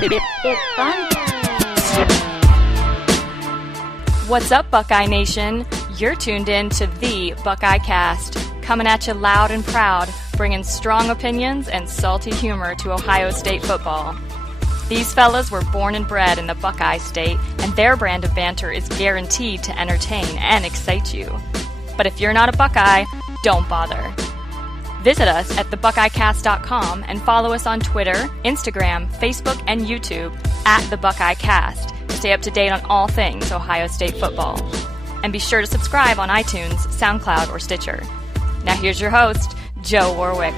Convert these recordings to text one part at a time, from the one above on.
It's fun. What's up, Buckeye Nation? You're tuned in to the Buckeye Cast, coming at you loud and proud, bringing strong opinions and salty humor to Ohio State football. These fellas were born and bred in the Buckeye State, and their brand of banter is guaranteed to entertain and excite you. But if you're not a Buckeye, don't bother. Visit us at thebuckeyecast.com and follow us on Twitter, Instagram, Facebook, and YouTube at The Buckeye Cast to stay up to date on all things Ohio State football. And be sure to subscribe on iTunes, SoundCloud, or Stitcher. Now here's your host, Joe Warwick.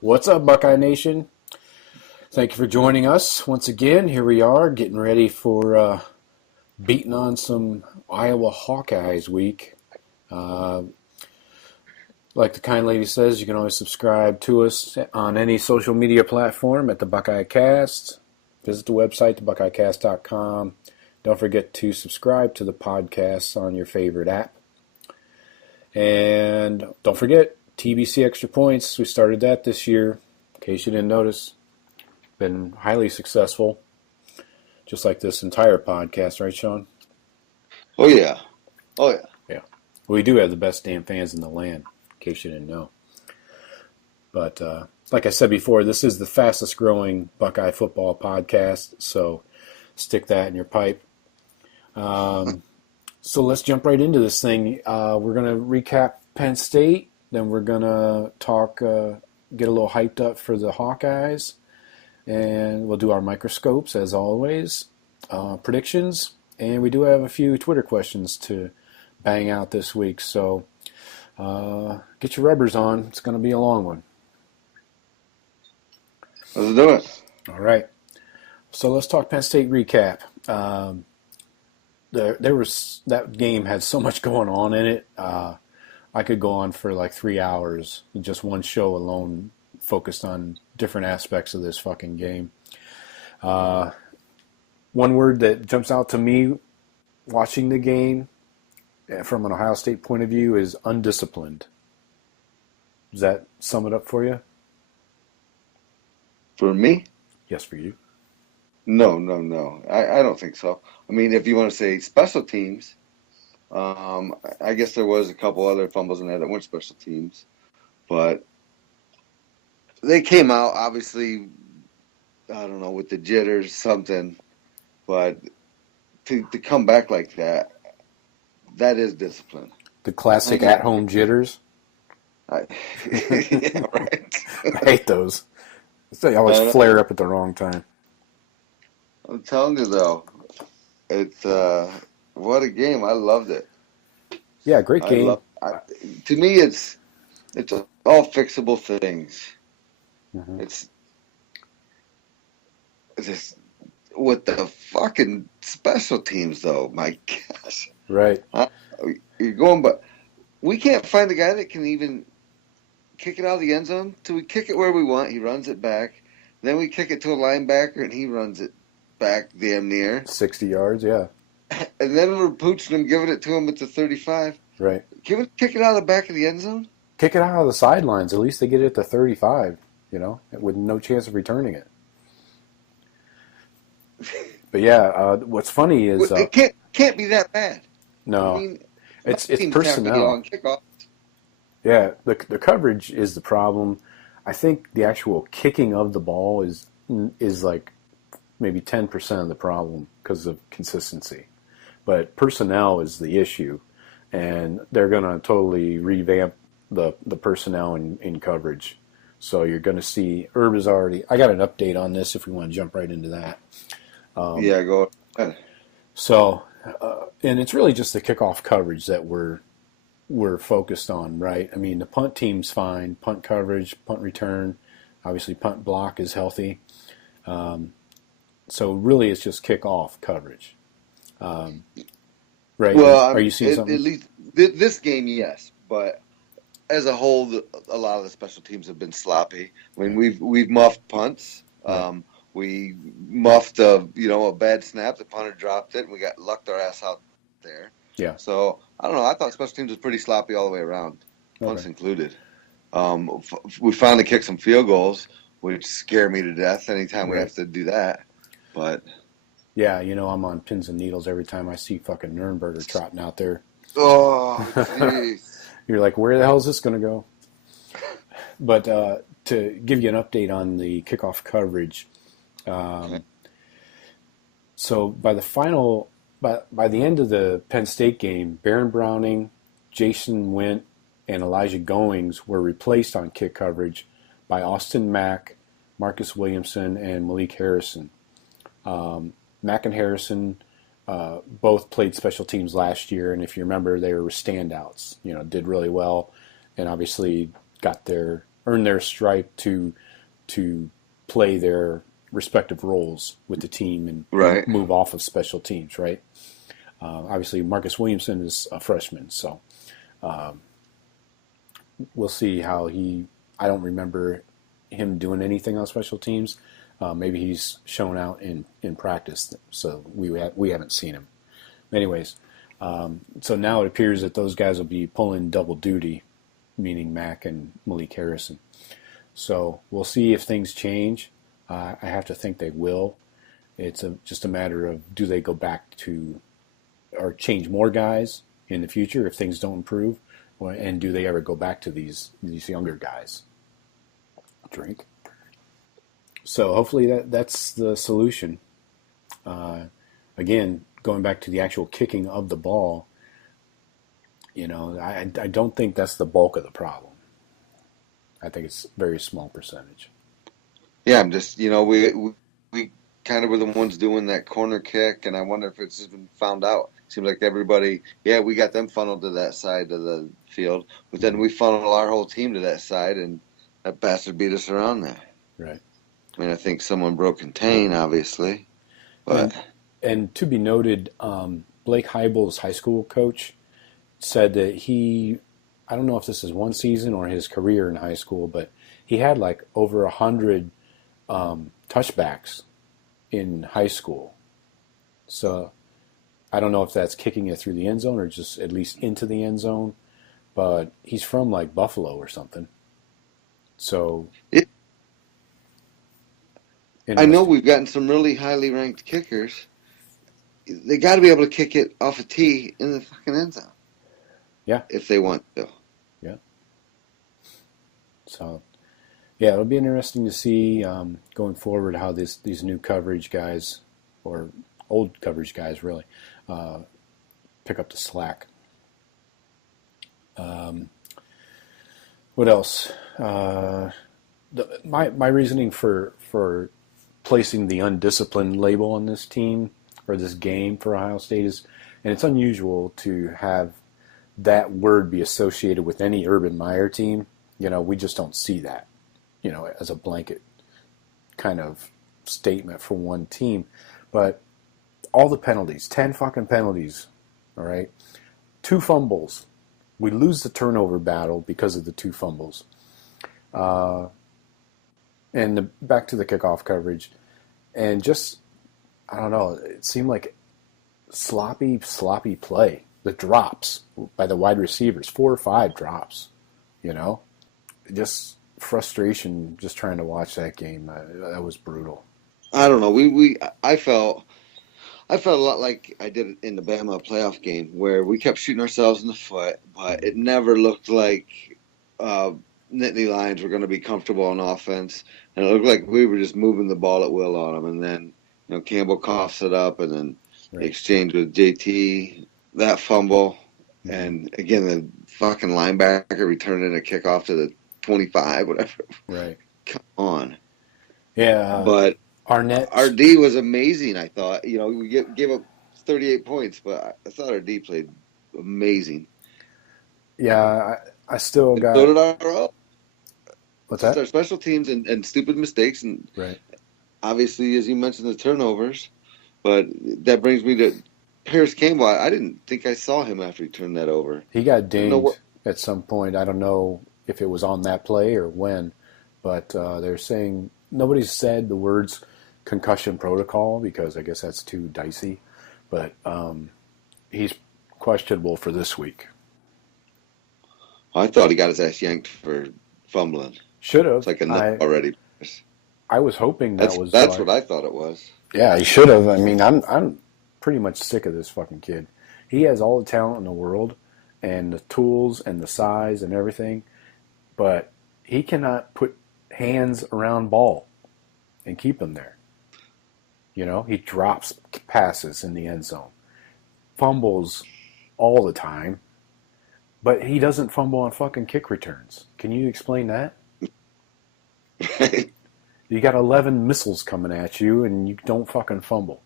What's up, Buckeye Nation? Thank you for joining us once again. Here we are, getting ready for beating on some Iowa Hawkeyes week. Like the kind lady says, you can always subscribe to us on any social media platform at the Buckeye Cast. Visit the website, thebuckeyecast.com. Don't forget to subscribe to the podcast on your favorite app. And don't forget, TBC Extra Points. We started that this year, in case you didn't notice. Been highly successful, just like this entire podcast, right, Shawn? Oh, yeah. Oh, yeah. Yeah. We do have the best damn fans in the land, in case you didn't know. But like I said before, this is the fastest growing Buckeye football podcast, so stick that in your pipe. So let's jump right into this thing. We're going to recap Penn State, then we're going to talk, get a little hyped up for the Hawkeyes, and we'll do our microscopes as always, predictions, and we do have a few Twitter questions to bang out this week, so get your rubbers on. It's going to be a long one. Let's do it. All right. So let's talk Penn State recap. There was that game had so much going on in it. I could go on for like 3 hours. Just one show alone focused on different aspects of this fucking game. One word that jumps out to me watching the game from an Ohio State point of view is undisciplined. Does that sum it up for you? For me? Yes, for you. No. I don't think so. I mean, if you want to say special teams, I guess there was a couple other fumbles in there that weren't special teams. But they came out, obviously, I don't know, with the jitters, something. But to come back like that, that is discipline. The classic at-home jitters. Yeah, right. I hate those. They always flare up at the wrong time. I'm telling you, though, it's what a game. I loved it. Yeah, great game. To me, it's all fixable things. Mm-hmm. It's just with the fucking special teams, though. My gosh. Right. You're going, but we can't find a guy that can even kick it out of the end zone. So we kick it where we want. He runs it back. Then we kick it to a linebacker, and he runs it back damn near 60 yards, yeah. And then we're pooching him, giving it to him at the 35. Right. Kick it out of the back of the end zone? Kick it out of the sidelines. At least they get it to 35, with no chance of returning it. But yeah, what's funny is it can't be that bad. No, I mean, it's personnel. Yeah, the coverage is the problem. I think the actual kicking of the ball is like maybe 10% of the problem because of consistency. But personnel is the issue, and they're going to totally revamp the personnel in coverage. So you're going to see Herb is already. I got an update on this if we want to jump right into that. Yeah, go ahead. So, and it's really just the kickoff coverage that we're focused on, right? I mean, the punt team's fine, punt coverage, punt return, obviously punt block is healthy. So really, it's just kickoff coverage, right? Well, are you seeing something? At least this game, yes, but as a whole, a lot of the special teams have been sloppy. I mean, we've muffed punts. Right. We muffed a bad snap. The punter dropped it, and we got lucked our ass out there. Yeah. So I don't know. I thought special teams was pretty sloppy all the way around, punts Okay. included. We finally kicked some field goals, which scare me to death anytime we have to do that. But yeah, I'm on pins and needles every time I see fucking Nuremberger trotting out there. Oh, jeez. You're like, where the hell is this going to go? But to give you an update on the kickoff coverage, so by the end of the Penn State game, Baron Browning, Jason Wint, and Elijah Goings were replaced on kick coverage by Austin Mack, Marcus Williamson, and Malik Harrison. Mack and Harrison both played special teams last year, and if you remember, they were standouts. Did really well, and obviously earned their stripe to play their respective roles with the team and move off of special teams. Right. Obviously, Marcus Williamson is a freshman, so we'll see how I don't remember him doing anything on special teams. Maybe he's shown out in practice, so we haven't seen him. Anyways, so now it appears that those guys will be pulling double duty, meaning Mack and Malik Harrison. So we'll see if things change. I have to think they will. It's just a matter of, do they go back to or change more guys in the future if things don't improve, and do they ever go back to these younger guys? Drink. So hopefully that's the solution. Again, going back to the actual kicking of the ball, I don't think that's the bulk of the problem. I think it's a very small percentage. Yeah, I'm just, we kind of were the ones doing that corner kick, and I wonder if it's just been found out. Seems like everybody, we got them funneled to that side of the field, but then we funnel our whole team to that side, and that bastard beat us around there. Right. I mean, I think someone broke contain, obviously. But and to be noted, Blake Heibel's high school coach said that I don't know if this is one season or his career in high school, but he had like over 100 touchbacks in high school. So I don't know if that's kicking it through the end zone or just at least into the end zone, but he's from like Buffalo or something. So I know we've gotten some really highly ranked kickers. They got to be able to kick it off a tee in the fucking end zone. Yeah. If they want to. Yeah. So, yeah, it'll be interesting to see going forward how these new coverage guys, or old coverage guys really, pick up the slack. What else? My reasoning for placing the undisciplined label on this team or this game for Ohio State is, and it's unusual to have that word be associated with any Urban Meyer team. We just don't see that, as a blanket kind of statement for one team. But all the penalties, 10 fucking penalties, all right? 2 fumbles. We lose the turnover battle because of the 2 fumbles. And back to the kickoff coverage. And just, I don't know, it seemed like sloppy play. The drops by the wide receivers, 4 or 5 drops, Just frustration just trying to watch that game. That was brutal. I don't know. I felt a lot like I did in the Bama playoff game, where we kept shooting ourselves in the foot, but it never looked like Nittany Lions were going to be comfortable on offense, and it looked like we were just moving the ball at will on them. And then Campbell coughs it up, and then the exchange with JT, that fumble, and again the fucking linebacker returning a kickoff to the 25, whatever. Right. Come on. Yeah. But our D was amazing, I thought. We gave up 38 points, but I thought our D played amazing. Yeah, I still got... So did our O. What's that? Our special teams and stupid mistakes, and obviously, as you mentioned, the turnovers. But that brings me to Paris Campbell. I didn't think I saw him after he turned that over. He got dinged at some point. I don't know if it was on that play or when, but they're saying nobody's said the words concussion protocol because I guess that's too dicey. But he's questionable for this week. I thought he got his ass yanked for fumbling. Should have. It's like enough already. I was hoping that's what I thought it was. Yeah, he should have. I mean, I'm pretty much sick of this fucking kid. He has all the talent in the world and the tools and the size and everything, but he cannot put hands around ball and keep them there. You know, he drops passes in the end zone, fumbles all the time, but he doesn't fumble on fucking kick returns. Can you explain that? You got 11 missiles coming at you, and you don't fucking fumble.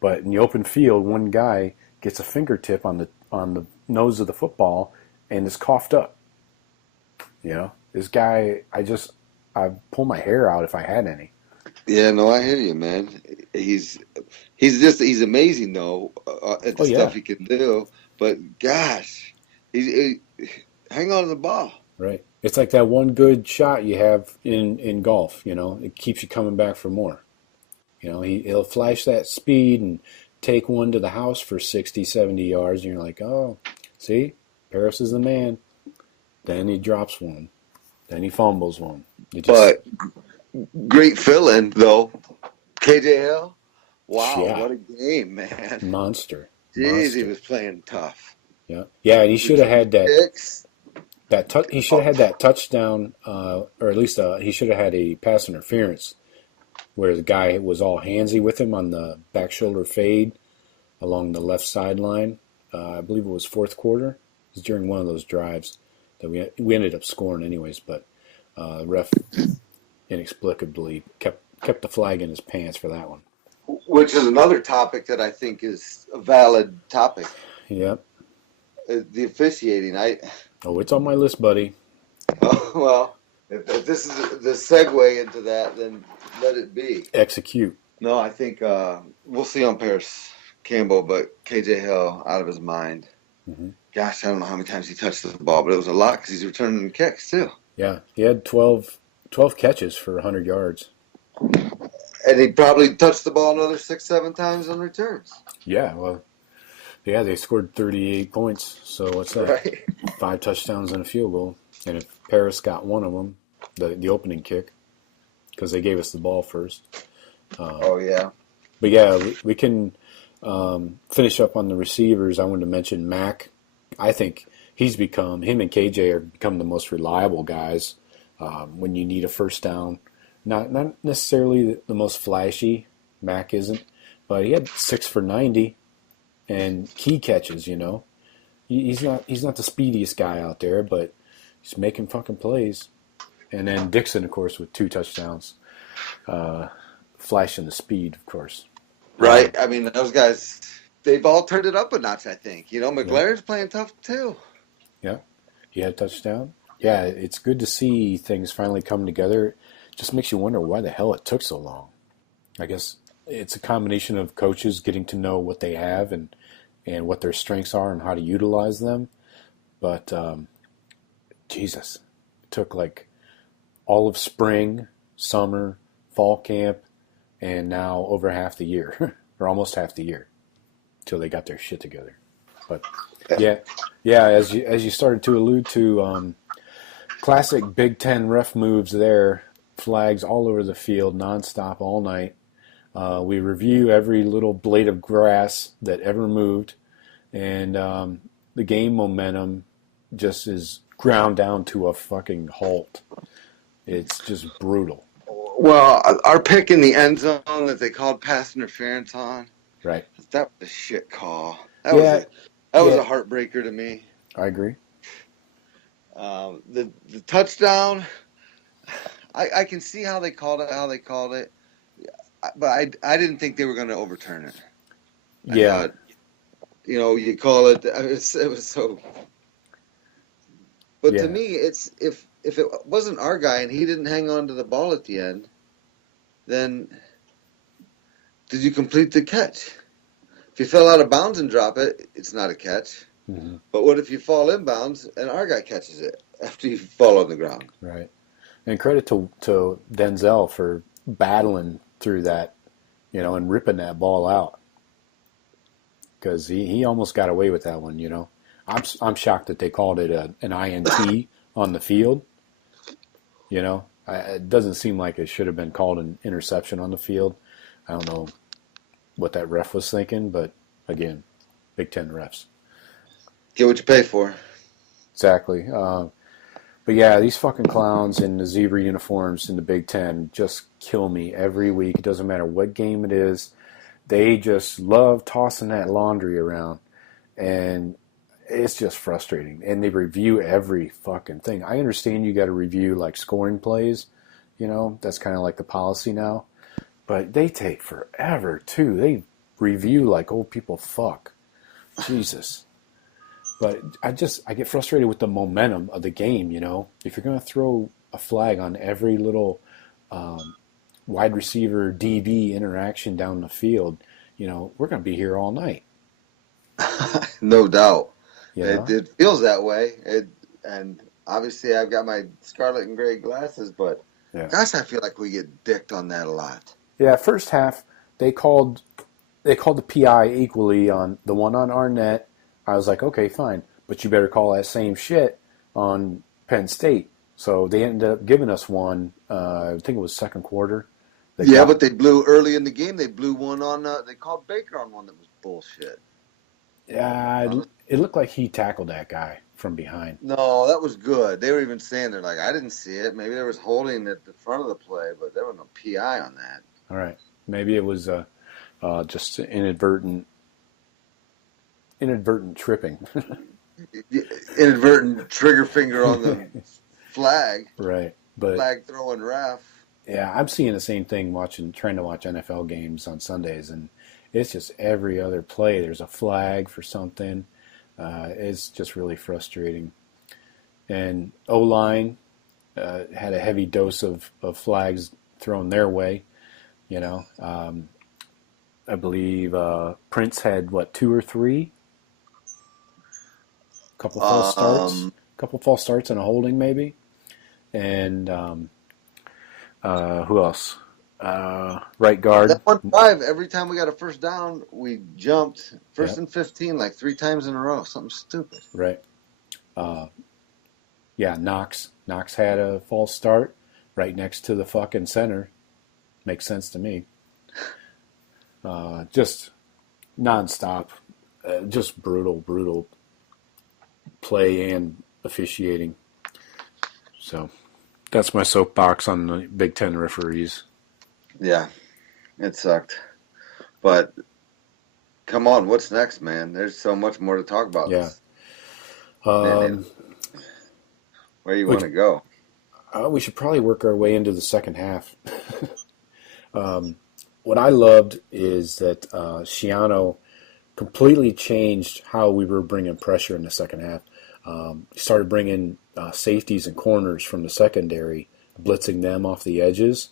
But in the open field, one guy gets a fingertip on the nose of the football and is coughed up. You know, this guy, I'd pull my hair out if I had any. Yeah, no, I hear you, man. He's amazing though at the stuff he can do. But gosh, hang on to the ball. Right. It's like that one good shot you have in golf, you know. It keeps you coming back for more. You know, he'll flash that speed and take one to the house for 60, 70 yards, and you're like, oh, see, Paris is the man. Then he drops one. Then he fumbles one. But great fill-in, though. KJ Hill, wow, what a game, man. Monster. Jeez, he was playing tough. Yeah, and he should have had that. He should have had that touchdown, or at least he should have had a pass interference where the guy was all handsy with him on the back shoulder fade along the left sideline. I believe it was fourth quarter. It was during one of those drives that we ended up scoring anyways, but the ref inexplicably kept the flag in his pants for that one. Which is another topic that I think is a valid topic. Yep. The officiating, Oh, it's on my list, buddy. Oh, well, if this is the segue into that, then let it be. Execute. No, I think we'll see on Paris Campbell, but KJ Hill out of his mind. Mm-hmm. Gosh, I don't know how many times he touched the ball, but it was a lot because he's returning kicks too. Yeah, he had 12 catches for 100 yards. And he probably touched the ball another 6-7 times on returns. Yeah, well, they scored 38 points, so what's that? Right. 5 touchdowns and a field goal. And if Paris got one of them, the opening kick, because they gave us the ball first. Oh, yeah. But, yeah, we can finish up on the receivers. I wanted to mention Mac. I think him and KJ have become the most reliable guys when you need a first down. Not necessarily the most flashy, Mac isn't, but he had 6 for 90 and key catches, you know. He's not the speediest guy out there, but he's making fucking plays. And then Dixon, of course, with 2 touchdowns, flashing the speed, of course. Right. I mean, those guys, they've all turned it up a notch, I think. You know, McLaren's playing tough, too. Yeah. He had a touchdown. Yeah, it's good to see things finally come together. It just makes you wonder why the hell it took so long. I guess it's a combination of coaches getting to know what they have and what their strengths are and how to utilize them. But, Jesus, it took like all of spring, summer, fall camp, and now over half the year, or almost half the year, till they got their shit together. But, yeah, as you started to allude to, classic Big Ten ref moves there, flags all over the field, nonstop all night. We review every little blade of grass that ever moved, and the game momentum just is ground down to a fucking halt. It's just brutal. Well, our pick in the end zone that they called pass interference on, right? That was a shit call. That was a heartbreaker to me. I agree. The touchdown, I can see how they called it, but I didn't think they were going to overturn it. I thought, you know, you call it. It was so. But to me, it's if it wasn't our guy and he didn't hang on to the ball at the end, then did you complete the catch? If you fell out of bounds and drop it, it's not a catch. Mm-hmm. But what if you fall inbounds and our guy catches it after you fall on the ground? Right. And credit to Denzel for battling through that, you know, and ripping that ball out. Because he almost got away with that one, you know. I'm shocked that they called it an INT on the field. You know, it doesn't seem like it should have been called an interception on the field. I don't know what that ref was thinking, but again, Big Ten refs. Get what you pay for. Exactly. But yeah, these fucking clowns in the zebra uniforms in the Big Ten just kill me every week. It doesn't matter what game it is. They just love tossing that laundry around. And it's just frustrating. And they review every fucking thing. I understand you got to review like scoring plays. You know, that's kind of like the policy now. But they take forever too. They review like old people fuck. Jesus. But I get frustrated with the momentum of the game, you know. If you're going to throw a flag on every little wide receiver DB interaction down the field, you know, we're going to be here all night. No doubt. Yeah. It feels that way. And obviously I've got my scarlet and gray glasses, but gosh, I feel like we get dicked on that a lot. Yeah, first half they called the PI equally on the one on Arnett. I was like, okay, fine, but you better call that same shit on Penn State. So they ended up giving us one. I think it was second quarter. But they blew early in the game. They blew one on. They called Baker on one that was bullshit. Yeah, it looked like he tackled that guy from behind. No, that was good. They were even saying, they're like, I didn't see it. Maybe there was holding at the front of the play, but there was no PI on that. All right, maybe it was just inadvertent tripping. Inadvertent trigger finger on the flag. Right, but flag throwing ref. Yeah, I'm seeing the same thing trying to watch NFL games on Sundays, and it's just every other play there's a flag for something. It's just really frustrating. And O-line had a heavy dose of flags thrown their way. You know, I believe Prince had, 2 or 3? A couple false starts and a holding maybe. And who else? Right guard. That 1-5, every time we got a first down, we jumped first and 15 like 3 times in a row. Something stupid. Right. Knox. Knox had a false start right next to the fucking center. Makes sense to me. Just nonstop. Just brutal play and officiating. So that's my soapbox on the Big Ten referees. Yeah, it sucked. But come on, what's next, man? There's so much more to talk about. Yeah. Where you want to go? We should probably work our way into the second half. What I loved is that Shiano completely changed how we were bringing pressure in the second half. He started bringing safeties and corners from the secondary, blitzing them off the edges.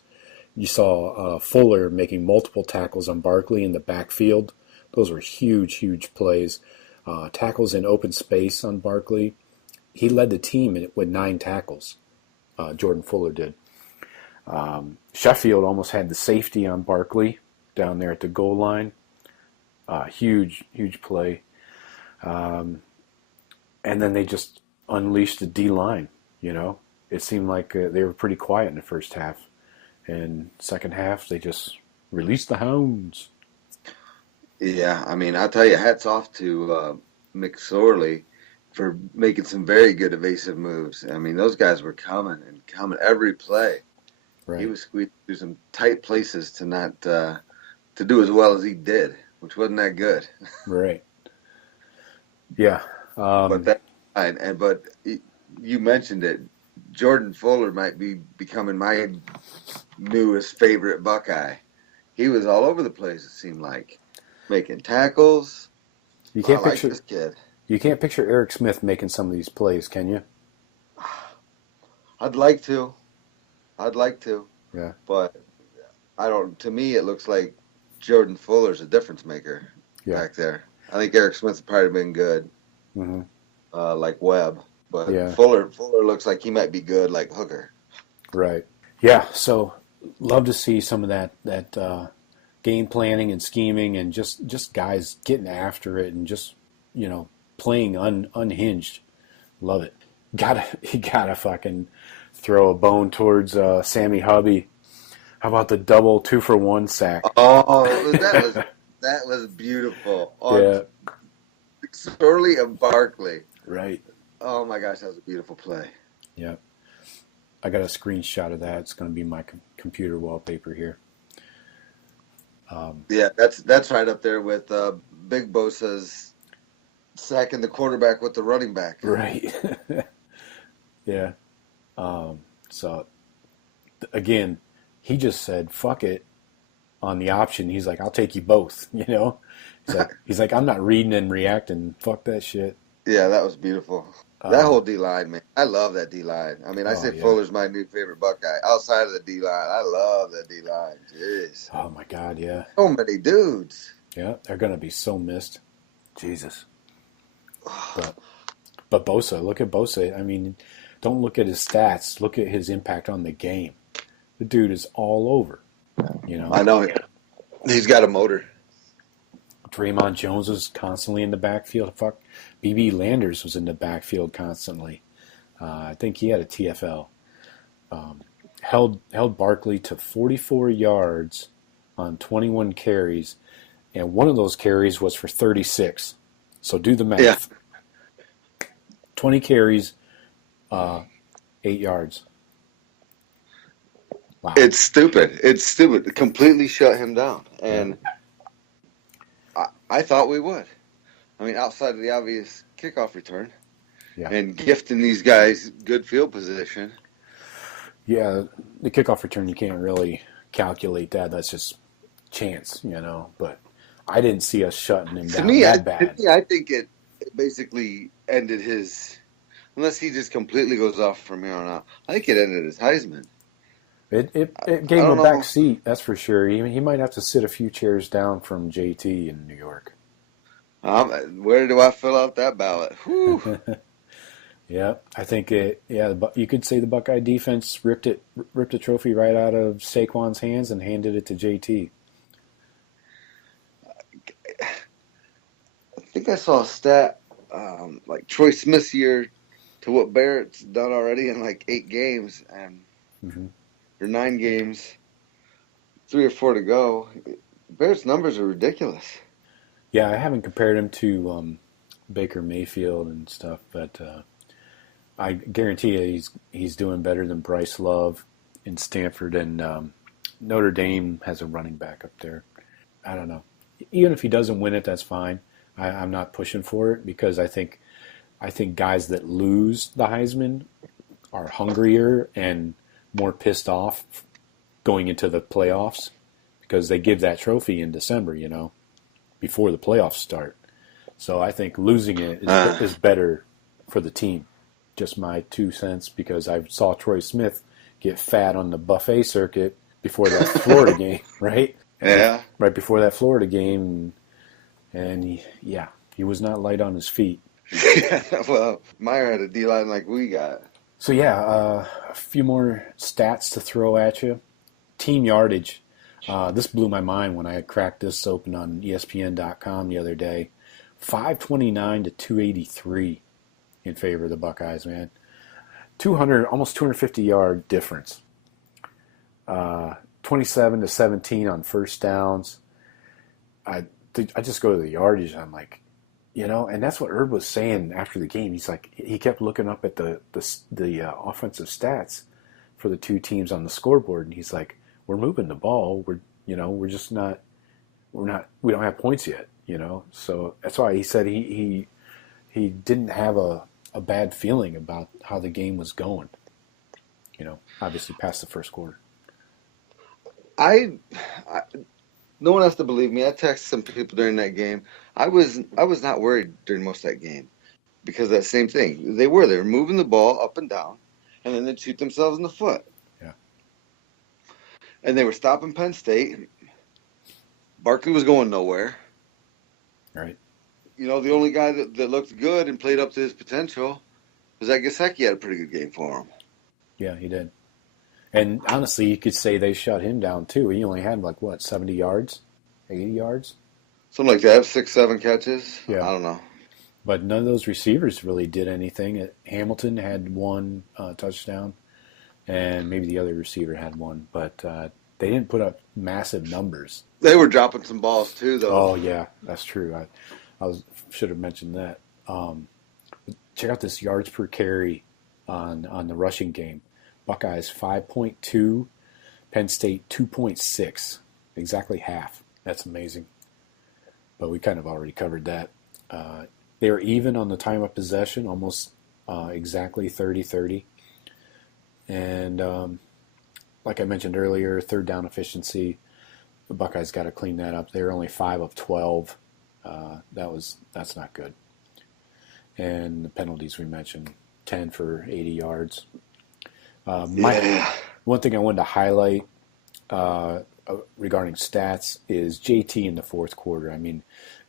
You saw Fuller making multiple tackles on Barkley in the backfield. Those were huge plays. Tackles in open space on Barkley. He led the team with 9 tackles. Jordan Fuller did. Sheffield almost had the safety on Barkley down there at the goal line. Huge play. And then they just unleashed the D-line, you know. It seemed like they were pretty quiet in the first half. And second half, they just released the hounds. Yeah, I mean, I'll tell you, hats off to McSorley for making some very good evasive moves. I mean, those guys were coming every play. Right. He was squeezed through some tight places to not to do as well as he did, which wasn't that good. Right. Yeah. But you mentioned it. Jordan Fuller might be becoming my newest favorite Buckeye. He was all over the place, it seemed like, making tackles. You can't picture this kid. You can't picture Eric Smith making some of these plays, can you? I'd like to. Yeah. But I don't. To me, it looks like Jordan Fuller's a difference maker back there. I think Eric Smith's probably been good, like Webb. But Fuller looks like he might be good like Hooker. Right. Yeah, so love to see some of that game planning and scheming and just guys getting after it and just, playing unhinged. Love it. You gotta fucking throw a bone towards Sammy Hubby. How about the double 2-for-1 sack? Oh, that was beautiful. Yeah. Surly and Barkley. Right. Oh my gosh, that was a beautiful play. Yeah. I got a screenshot of that. It's going to be my computer wallpaper here. Yeah, that's right up there with Big Bosa's sacking the quarterback with the running back. Right. Yeah. So, again, he just said, fuck it on the option. He's like, I'll take you both, you know? He's like, I'm not reading and reacting. Fuck that shit. Yeah, that was beautiful. That whole D-line, man. I love that D-line. I mean, I say Fuller's my new favorite Buckeye. Outside of the D-line, I love that D-line. Jeez. Oh, my God, yeah. So many dudes. Yeah, they're going to be so missed. Jesus. But Bosa, look at Bosa. I mean, don't look at his stats. Look at his impact on the game. The dude is all over, you know. I know. He's got a motor. Draymond Jones was constantly in the backfield. Fuck, B.B. Landers was in the backfield constantly. I think he had a TFL. Held Barkley to 44 yards on 21 carries, and one of those carries was for 36. So do the math. Yeah. 20 carries, 8 yards. Wow. It's stupid. It's stupid. It completely shut him down. And I thought we would. I mean, outside of the obvious kickoff return and gifting these guys good field position. Yeah, the kickoff return, you can't really calculate that. That's just chance, you know. But I didn't see us shutting him down that bad. To me, I think it basically ended his, unless he just completely goes off from here on out, I think it ended his Heisman. It gave him a back seat, that's for sure. He might have to sit a few chairs down from JT in New York. Where do I fill out that ballot? Yeah, I think you could say the Buckeye defense ripped the trophy right out of Saquon's hands and handed it to JT. I think I saw a stat like Troy Smith's year to what Barrett's done already in like 8 games and or 9 games, 3 or 4 to go. Barrett's numbers are ridiculous. Yeah, I haven't compared him to Baker Mayfield and stuff, but I guarantee you he's doing better than Bryce Love in Stanford, and Notre Dame has a running back up there. I don't know. Even if he doesn't win it, that's fine. I'm not pushing for it because I think guys that lose the Heisman are hungrier and more pissed off going into the playoffs because they give that trophy in December, you know, before the playoffs start. So I think losing it is better for the team. Just my 2 cents, because I saw Troy Smith get fat on the buffet circuit before that Florida game, right? Yeah. Right before that Florida game, and he was not light on his feet. Yeah, well, Meyer had a D-line like we got. So a few more stats to throw at you. Team yardage. This blew my mind when I cracked this open on ESPN.com the other day. 529 to 283 in favor of the Buckeyes, man. 200, almost 250-yard difference. 27 to 17 on first downs. I just go to the yardage, and I'm like, you know, and that's what Herb was saying after the game. He's like, he kept looking up at the offensive stats for the two teams on the scoreboard, and he's like, we're moving the ball. We don't have points yet, you know. So that's why he said he didn't have a bad feeling about how the game was going. You know, obviously past the first quarter. No one has to believe me. I texted some people during that game. I was not worried during most of that game because of that same thing. They were moving the ball up and down, and then they'd shoot themselves in the foot. Yeah. And they were stopping Penn State. Barkley was going nowhere. Right. You know, the only guy that looked good and played up to his potential was Gesicki. Had a pretty good game for him. Yeah, he did. And honestly, you could say they shut him down too. He only had 70 yards, 80 yards? Something like that, 6, 7 catches. Yeah. I don't know. But none of those receivers really did anything. Hamilton had one touchdown, and maybe the other receiver had one, but they didn't put up massive numbers. They were dropping some balls too, though. Oh yeah, that's true. I should have mentioned that. Check out this yards per carry on the rushing game. Buckeyes 5.2, Penn State 2.6, exactly half. That's amazing. But we kind of already covered that. They were even on the time of possession, almost exactly 30-30. And like I mentioned earlier, third down efficiency, the Buckeyes got to clean that up. They were only 5 of 12. That's not good. And the penalties we mentioned, 10 for 80 yards. One thing I wanted to highlight regarding stats is JT in the fourth quarter. I mean,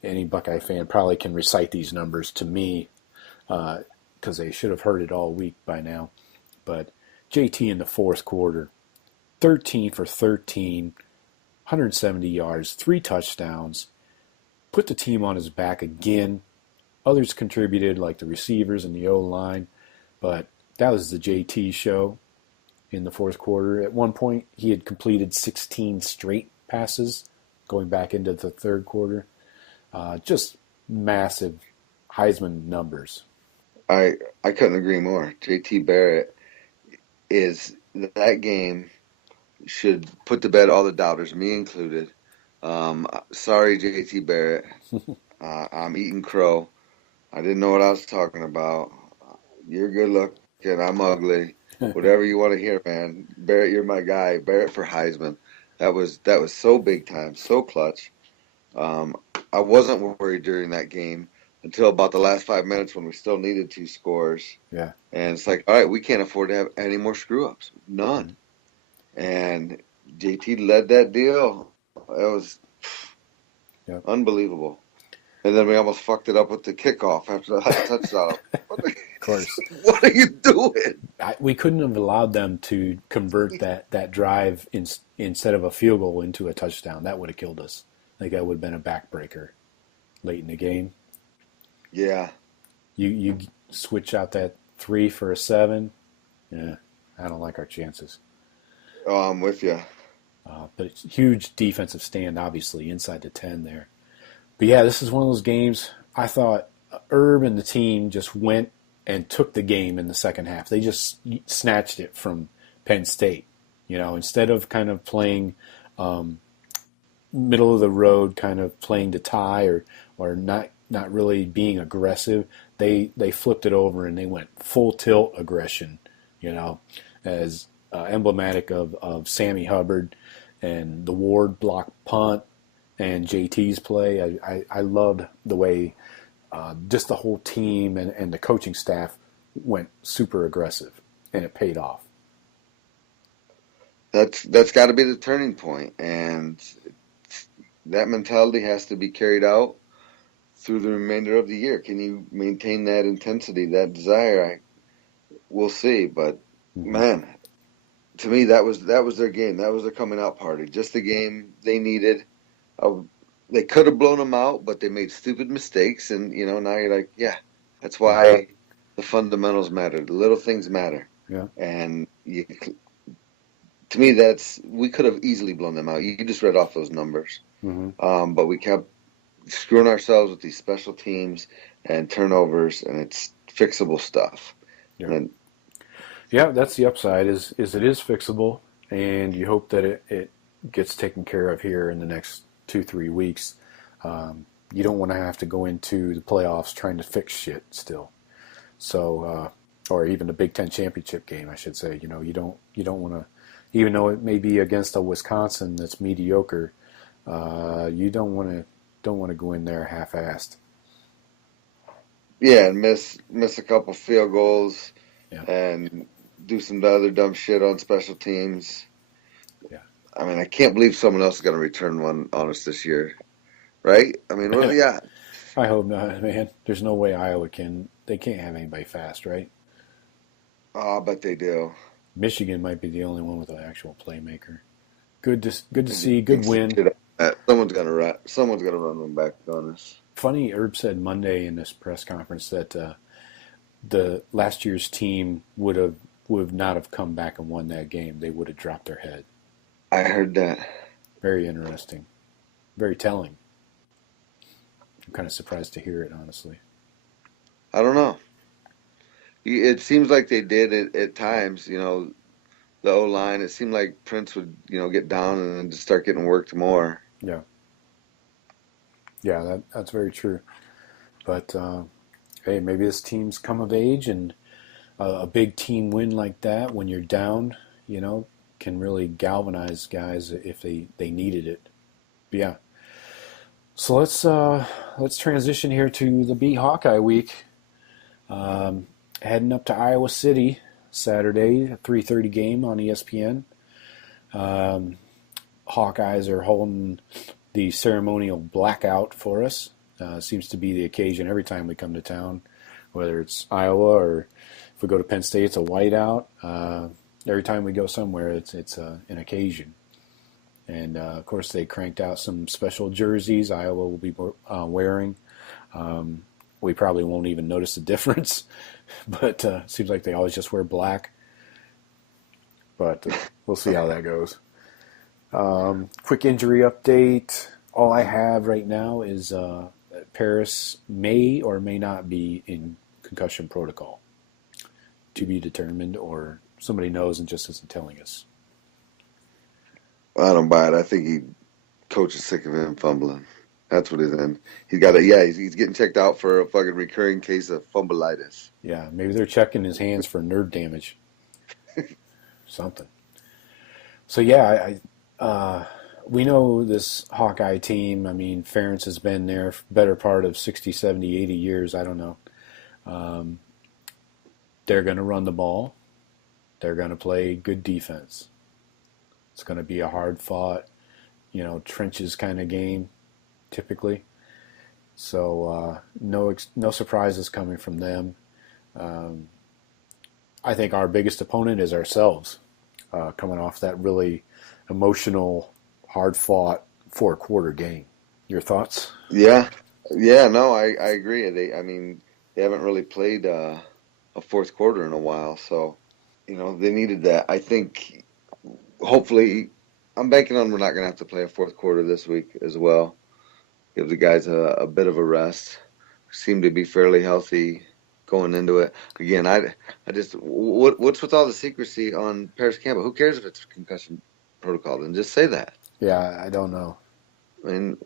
any Buckeye fan probably can recite these numbers to me because they should have heard it all week by now. But JT in the fourth quarter, 13 for 13, 170 yards, 3 touchdowns, put the team on his back again. Others contributed, like the receivers and the O-line, but that was the JT show in the fourth quarter. At one point, he had completed 16 straight passes going back into the third quarter. Just massive Heisman numbers. I couldn't agree more. JT Barrett is that game should put to bed all the doubters, me included. Sorry, JT Barrett. I'm eating crow. I didn't know what I was talking about. You're good looking. I'm ugly. Whatever you want to hear, man. Barrett, you're my guy. Barrett for Heisman. That was so big time, so clutch. I wasn't worried during that game until about the last 5 minutes when we still needed 2 scores. Yeah. And it's like, all right, we can't afford to have any more screw-ups. None. And JT led that deal. It was unbelievable. And then we almost fucked it up with the kickoff after that touchdown. Of course. What are you doing? We couldn't have allowed them to convert that drive instead of a field goal into a touchdown. That would have killed us. I think that would have been a backbreaker late in the game. Yeah. You switch out that 3 for a 7. Yeah, I don't like our chances. Oh, I'm with you. But it's huge defensive stand, obviously, inside the 10 there. But yeah, this is one of those games I thought Herb and the team just went and took the game in the second half. They just snatched it from Penn State. You know, instead of kind of playing middle of the road, kind of playing to tie or not really being aggressive, they flipped it over and they went full tilt aggression, you know, as emblematic of Sammy Hubbard and the Ward block punt and JT's play. I loved the way just the whole team and the coaching staff went super aggressive, and it paid off. That's got to be the turning point, and that mentality has to be carried out through the remainder of the year. Can you maintain that intensity, that desire? We'll see, but man, to me that was their game. That was their coming out party. Just the game they needed. They could have blown them out, but they made stupid mistakes, and now you're like, yeah, that's why the fundamentals matter. The little things matter. Yeah. And to me, we could have easily blown them out. You just read off those numbers, but we kept screwing ourselves with these special teams and turnovers, and it's fixable stuff. Yeah. Yeah, that's the upside is it is fixable, and you hope that it gets taken care of here in the next 2-3 weeks. You don't want to have to go into the playoffs trying to fix shit still. So, or even the Big Ten championship game, I should say. You don't want to, even though it may be against a Wisconsin that's mediocre, you don't want to go in there half-assed. Yeah, and miss a couple field goals, and do some other dumb shit on special teams. Yeah. I mean, I can't believe someone else is going to return one on us this year, right? I mean, what are we at? I hope not, man. There's no way Iowa they can't have anybody fast, right? Oh, but they do. Michigan might be the only one with an actual playmaker. Good to see. Good win. Someone's gonna run one back on us. Funny, Herb said Monday in this press conference that the last year's team would not have come back and won that game. They would have dropped their head. I heard that. Very interesting. Very telling. I'm kind of surprised to hear it, honestly. I don't know. It seems like they did it at times, the O-line. It seemed like Prince would, get down and then just start getting worked more. Yeah. Yeah, that's very true. But, hey, maybe this team's come of age, and a big team win like that when you're down, can really galvanize guys if they needed it. But yeah. So let's transition here to the Beat Hawkeye week. Heading up to Iowa City Saturday, a 3:30 game on ESPN. Hawkeyes are holding the ceremonial blackout for us. Seems to be the occasion every time we come to town, whether it's Iowa or if we go to Penn State, it's a whiteout. Every time we go somewhere, it's an occasion. And, of course, they cranked out some special jerseys Iowa will be wearing. We probably won't even notice the difference, but it seems like they always just wear black. But we'll see how that goes. Quick injury update. All I have right now is Paris may or may not be in concussion protocol. To be determined, or somebody knows and just isn't telling us. I don't buy it. I think coach is sick of him fumbling. That's what it is. He's got he's getting checked out for a fucking recurring case of fumbleitis. Yeah, maybe they're checking his hands for nerve damage. Something. So yeah, we know this Hawkeye team. I mean, Ferentz has been there for the better part of 60, 70, 80 years. I don't know. They're going to run the ball. They're going to play good defense. It's going to be a hard-fought, trenches kind of game, typically. So no surprises coming from them. I think our biggest opponent is ourselves, coming off that really emotional, hard-fought four-quarter game. Your thoughts? Yeah. No, I agree. They haven't really played a fourth quarter in a while, so they needed that. I think. Hopefully, I'm banking on we're not going to have to play a fourth quarter this week as well. Give the guys a bit of a rest. Seem to be fairly healthy going into it. Again, I just what's with all the secrecy on Paris Campbell? Who cares if it's concussion protocol? Then just say that. Yeah, I don't know. I mean,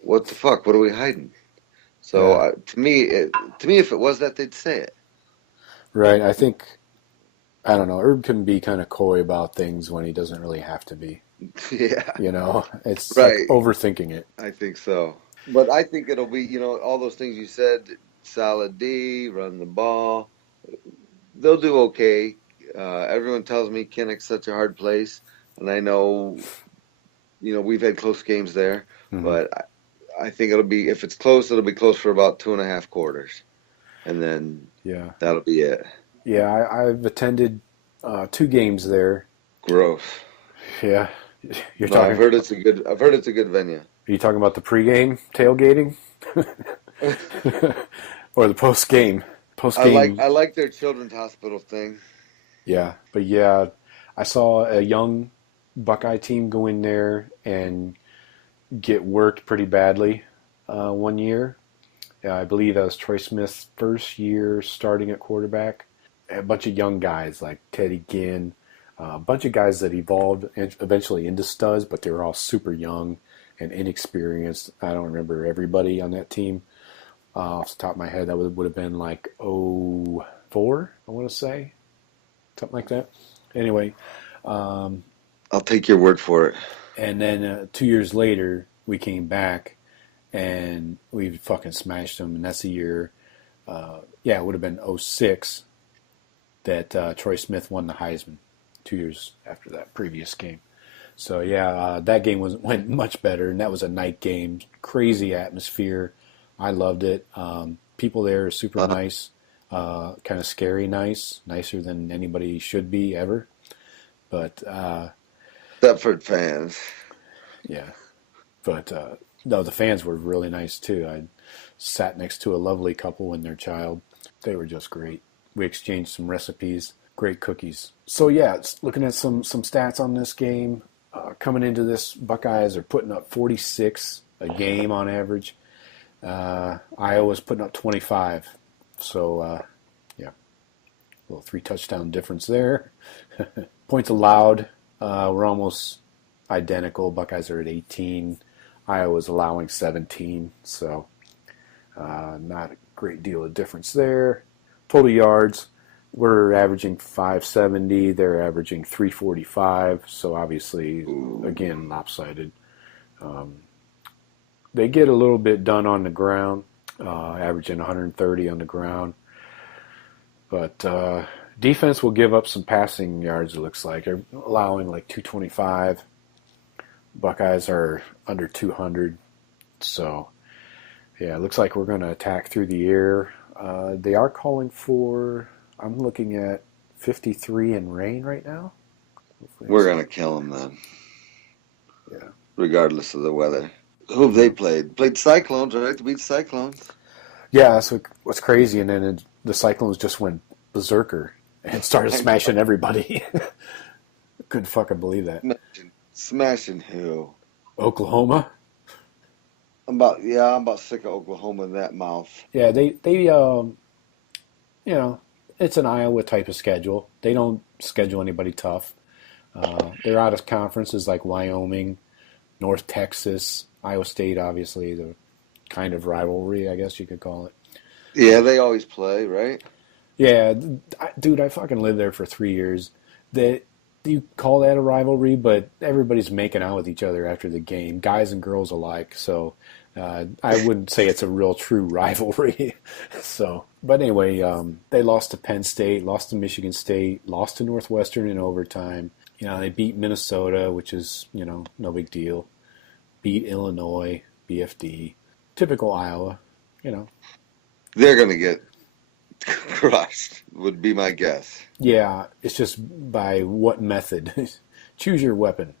what the fuck? What are we hiding? So yeah. To me, if it was that, they'd say it. Right. I think. I don't know. Herb can be kind of coy about things when he doesn't really have to be. Yeah. It's right. Like overthinking it. I think so. But I think it'll be, all those things you said, solid D, run the ball. They'll do okay. Everyone tells me Kinnick's such a hard place. And I know, we've had close games there. Mm-hmm. But I think if it's close, it'll be close for about 2.5 quarters. And then that'll be it. Yeah, I've attended 2 games there. Gross. Yeah, you're talking. I've heard it's a good venue. Are you talking about the pregame tailgating, or the postgame? I like their children's hospital thing. Yeah, but I saw a young Buckeye team go in there and get worked pretty badly one year. I believe that was Troy Smith's first year starting at quarterback. A bunch of young guys like Teddy Ginn, a bunch of guys that evolved eventually into studs, but they were all super young and inexperienced. I don't remember everybody on that team. Off the top of my head, that would have been like 04, I want to say. Something like that. Anyway. I'll take your word for it. And then 2 years later, we came back and we fucking smashed them. And that's the year, it would have been 06. That Troy Smith won the Heisman 2 years after that previous game. So, that game went much better, and that was a night game. Crazy atmosphere. I loved it. People there are super nice, kind of scary nice, nicer than anybody should be ever. But Thetford fans. Yeah. But, no, the fans were really nice, too. sat next to a lovely couple and their child. They were just great. We exchanged some recipes, great cookies. So yeah, looking at some stats on this game. Coming into this, Buckeyes are putting up 46 a game on average. Iowa's putting up 25. So yeah, a little 3 touchdown difference there. Points allowed, we're almost identical. Buckeyes are at 18. Iowa's allowing 17. So not a great deal of difference there. Total yards, we're averaging 570. They're averaging 345. So obviously, again, lopsided. They get a little bit done on the ground, averaging 130 on the ground. But defense will give up some passing yards, it looks like. They're allowing like 225. Buckeyes are under 200. So, yeah, it looks like we're going to attack through the air. They are calling for, I'm looking at 53 and rain right now. We're going to kill them then. Yeah. Regardless of the weather. Who have they played? Played Cyclones, right? To beat Cyclones. Yeah, that's what's crazy. And then the Cyclones just went berserker and started smashing everybody. Couldn't fucking believe that. Smashing who? Oklahoma. I'm about sick of Oklahoma in that mouth. Yeah, they it's an Iowa type of schedule. They don't schedule anybody tough. They're out of conferences like Wyoming, North Texas, Iowa State, obviously, the kind of rivalry, I guess you could call it. Yeah, they always play, right? Yeah, dude, I fucking lived there for 3 years. You call that a rivalry, but everybody's making out with each other after the game, guys and girls alike. So I wouldn't say it's a real true rivalry. But anyway, they lost to Penn State, lost to Michigan State, lost to Northwestern in overtime. They beat Minnesota, which is, no big deal. Beat Illinois, BFD. Typical Iowa, They're going to get crushed, would be my guess. Yeah, it's just by what method. Choose your weapon.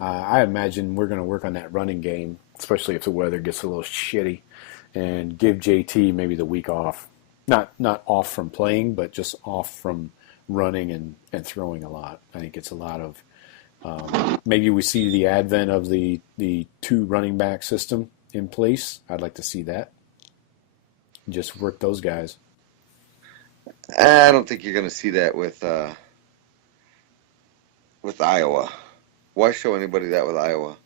I imagine we're going to work on that running game, especially if the weather gets a little shitty, and give JT maybe the week off. Not off from playing, but just off from running and throwing a lot. I think it's a lot of maybe we see the advent of the 2 running back system in place. I'd like to see that. Just work those guys. I don't think you're going to see that with Iowa. Why show anybody that with Iowa?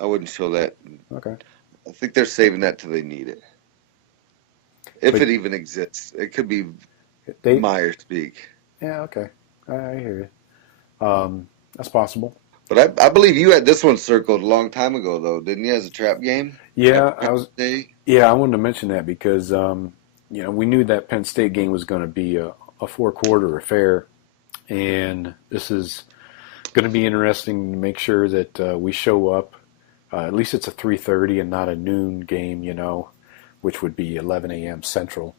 I wouldn't show that. Okay. I think they're saving that till they need it. If it even exists. It could be Meyer speak. Yeah, okay. I hear you. That's possible. But I believe you had this one circled a long time ago, though, didn't you, as a trap game? Yeah, I wanted to mention that because we knew that Penn State game was going to be a 4-quarter affair, and this is going to be interesting to make sure that we show up. At least it's a 3:30 and not a noon game, which would be 11 a.m. Central,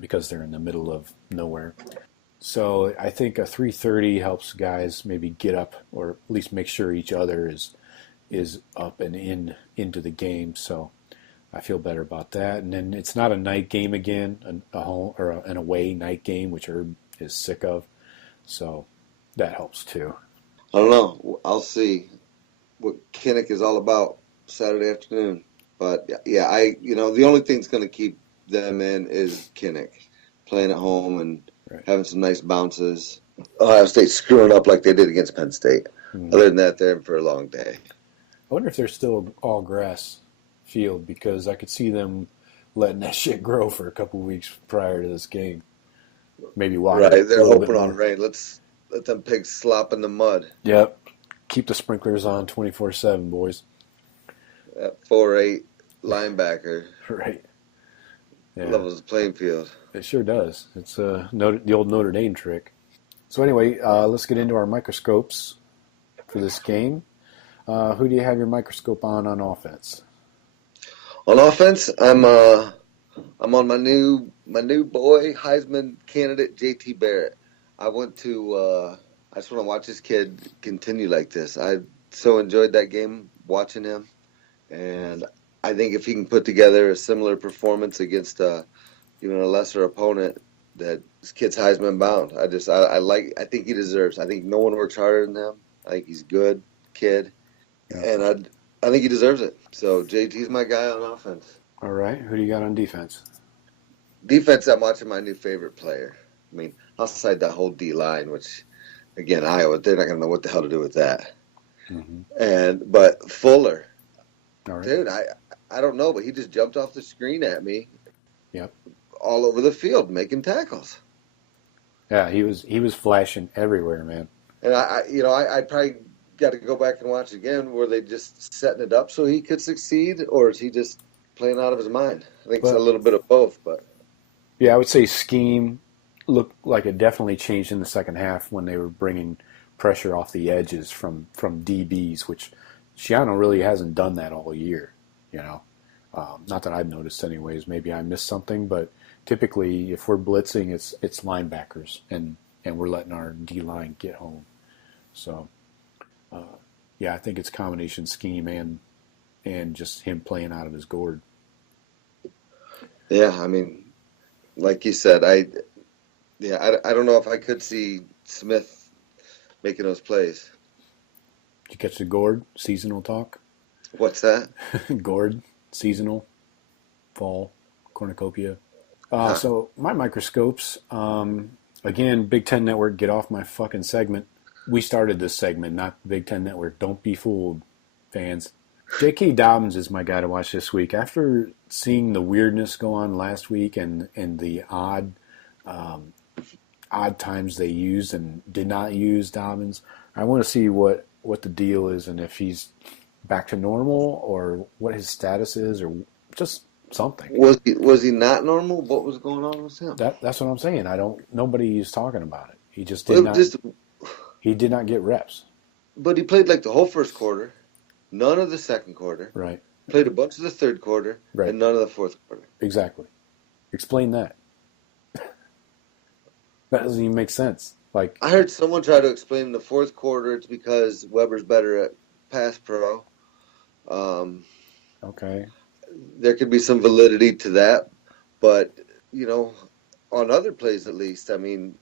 because they're in the middle of nowhere. So I think a 3:30 helps guys maybe get up, or at least make sure each other is up and into the game. So I feel better about that. And then it's not a night game again, a home or an away night game, which Herb is sick of. So that helps too. I don't know. I'll see what Kinnick is all about Saturday afternoon. But yeah, the only thing that's going to keep them in is Kinnick playing at home and having some nice bounces. Ohio State screwing up like they did against Penn State. Other than that, they're in for a long day. I wonder if they're still all grass field, because I could see them letting that shit grow for a couple weeks prior to this game. Maybe water. Right, they're hoping on rain. Let's let them pigs slop in the mud. Yep. Keep the sprinklers on 24/7, boys. That 4'8" linebacker. Right. Yeah. Levels the playing field. It sure does. It's the old Notre Dame trick. So anyway, let's get into our microscopes for this game. Who do you have your microscope on offense? On offense, I'm on my new boy, Heisman candidate, JT Barrett. I just want to watch this kid continue like this. I so enjoyed that game watching him, and I think if he can put together a similar performance against even a lesser opponent, that this kid's Heisman bound. I think he deserves. I think no one works harder than him. I think he's a good kid, and I think he deserves it. So JT's my guy on offense. All right, who do you got on defense? Defense, I'm watching my new favorite player. I mean, outside that whole D line, which again Iowa, they're not gonna know what the hell to do with that. Mm-hmm. But Fuller, all right. dude, I don't know, but he just jumped off the screen at me. Yep. All over the field making tackles. Yeah, he was flashing everywhere, man. And I probably got to go back and watch again. Were they just setting it up so he could succeed, or is he just playing out of his mind? I think it's a little bit of both. But yeah, I would say scheme looked like it definitely changed in the second half when they were bringing pressure off the edges from DBs, which Shiano really hasn't done that all year. Not that I've noticed anyways. Maybe I missed something, but typically if we're blitzing, it's linebackers, and we're letting our D-line get home. So, I think it's combination scheme and just him playing out of his gourd. Yeah, I mean, like you said, I don't know if I could see Smith making those plays. Did you catch the gourd seasonal talk? What's that? Gourd, seasonal, fall, cornucopia. So my microscopes, again, Big Ten Network, get off my fucking segment. We started this segment, not Big Ten Network. Don't be fooled, fans. J.K. Dobbins is my guy to watch this week. After seeing the weirdness go on last week and the odd times they used and did not use Dobbins, I want to see what the deal is and if he's back to normal or what his status is or just something. Was he not normal? What was going on with him? That's what I'm saying. Nobody is talking about it. He just did not. He did not get reps. But he played like the whole first quarter, none of the second quarter. Right. Played a bunch of the third quarter, right. And none of the fourth quarter. Exactly. Explain that. That doesn't even make sense. Like I heard someone try to explain in the fourth quarter it's because Weber's better at pass pro. Okay. There could be some validity to that, but on other plays at least, I mean,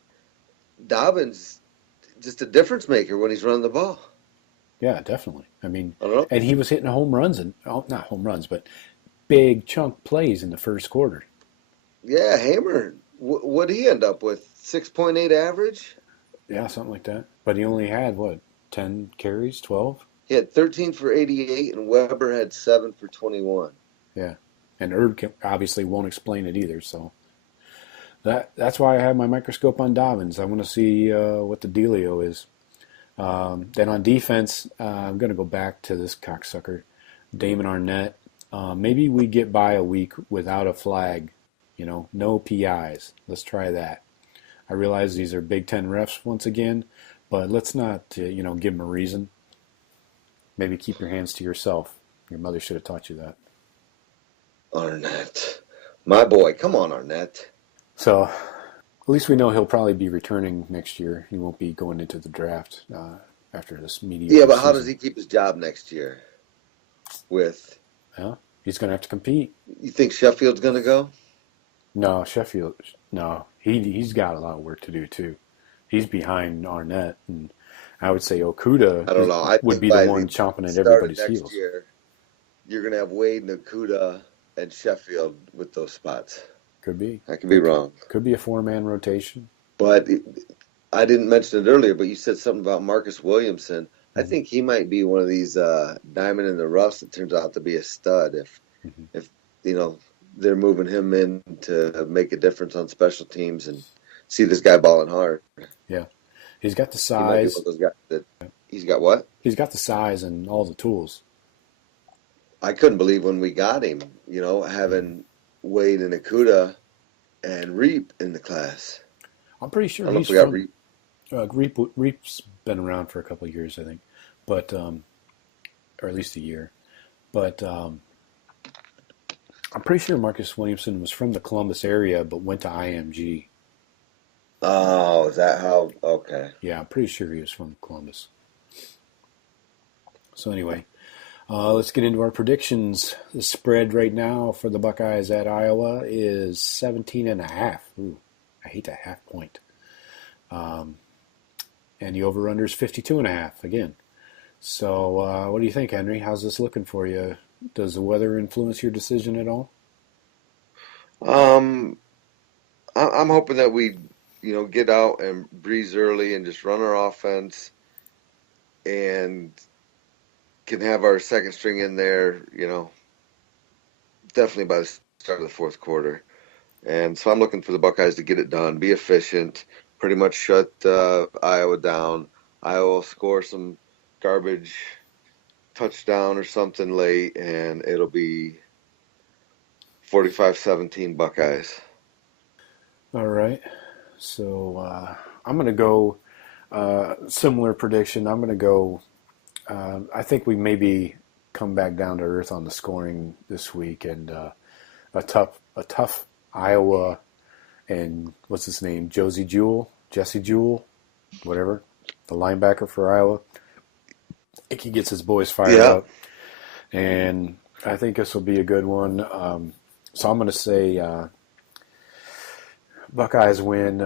Dobbins just a difference maker when he's running the ball. Yeah, definitely. I mean, and he was hitting home runs not home runs, but big chunk plays in the first quarter. Yeah, Hammer. What did he end up with? 6.8 average? Yeah, something like that. But he only had, 10 carries, 12? He had 13 for 88, and Weber had 7 for 21. Yeah, and Herb obviously won't explain it either, so that's why I have my microscope on Dobbins. I want to see what the dealio is. Then on defense, I'm going to go back to this cocksucker, Damon Arnett. Maybe we get by a week without a flag, no PIs. Let's try that. I realize these are Big Ten refs once again, but let's not, give them a reason. Maybe keep your hands to yourself. Your mother should have taught you that. Arnett. My boy. Come on, Arnett. So, at least we know he'll probably be returning next year. He won't be going into the draft after this mediocre Yeah, but season. how does he keep his job next year? Well, he's going to have to compete. You think Sheffield's going to go? No, Sheffield. No, he's got a lot of work to do too. He's behind Arnett, and I would say Okuda I don't know. would be the one chomping at everybody's heels. Year, you're going to have Wade and Okuda and Sheffield with those spots. Could be. I could be wrong. Could be a 4-man rotation. But I didn't mention it earlier, but you said something about Marcus Williamson. Mm-hmm. I think he might be one of these diamond in the roughs that turns out to be a stud if they're moving him in to make a difference on special teams and see this guy balling hard. Yeah. He's got the size. He's got what? He's got the size and all the tools. I couldn't believe when we got him, having Wade and Okuda and Reap in the class. I'm pretty sure he's from Reap. Reap's been around for a couple of years, I think, but or at least a year. But I'm pretty sure Marcus Williamson was from the Columbus area, but went to IMG. Oh, is that how? Okay. Yeah, I'm pretty sure he was from Columbus. So anyway, Let's get into our predictions. The spread right now for the Buckeyes at Iowa is 17.5. Ooh, I hate that half point. And the over-under is 52.5 again. So what do you think, Henry? How's this looking for you? Does the weather influence your decision at all? I'm hoping that we, get out and breeze early and just run our offense and can have our second string in there, definitely by the start of the fourth quarter. And so I'm looking for the Buckeyes to get it done, be efficient, pretty much shut Iowa down. Iowa will score some garbage touchdown or something late, and it'll be 45-17 Buckeyes. All right. So I'm going to go similar prediction. I'm going to go I think we maybe come back down to earth on the scoring this week, and a tough Iowa and what's his name, Jesse Jewell, whatever, the linebacker for Iowa. I think he gets his boys fired up, and I think this will be a good one. So I'm going to say Buckeyes win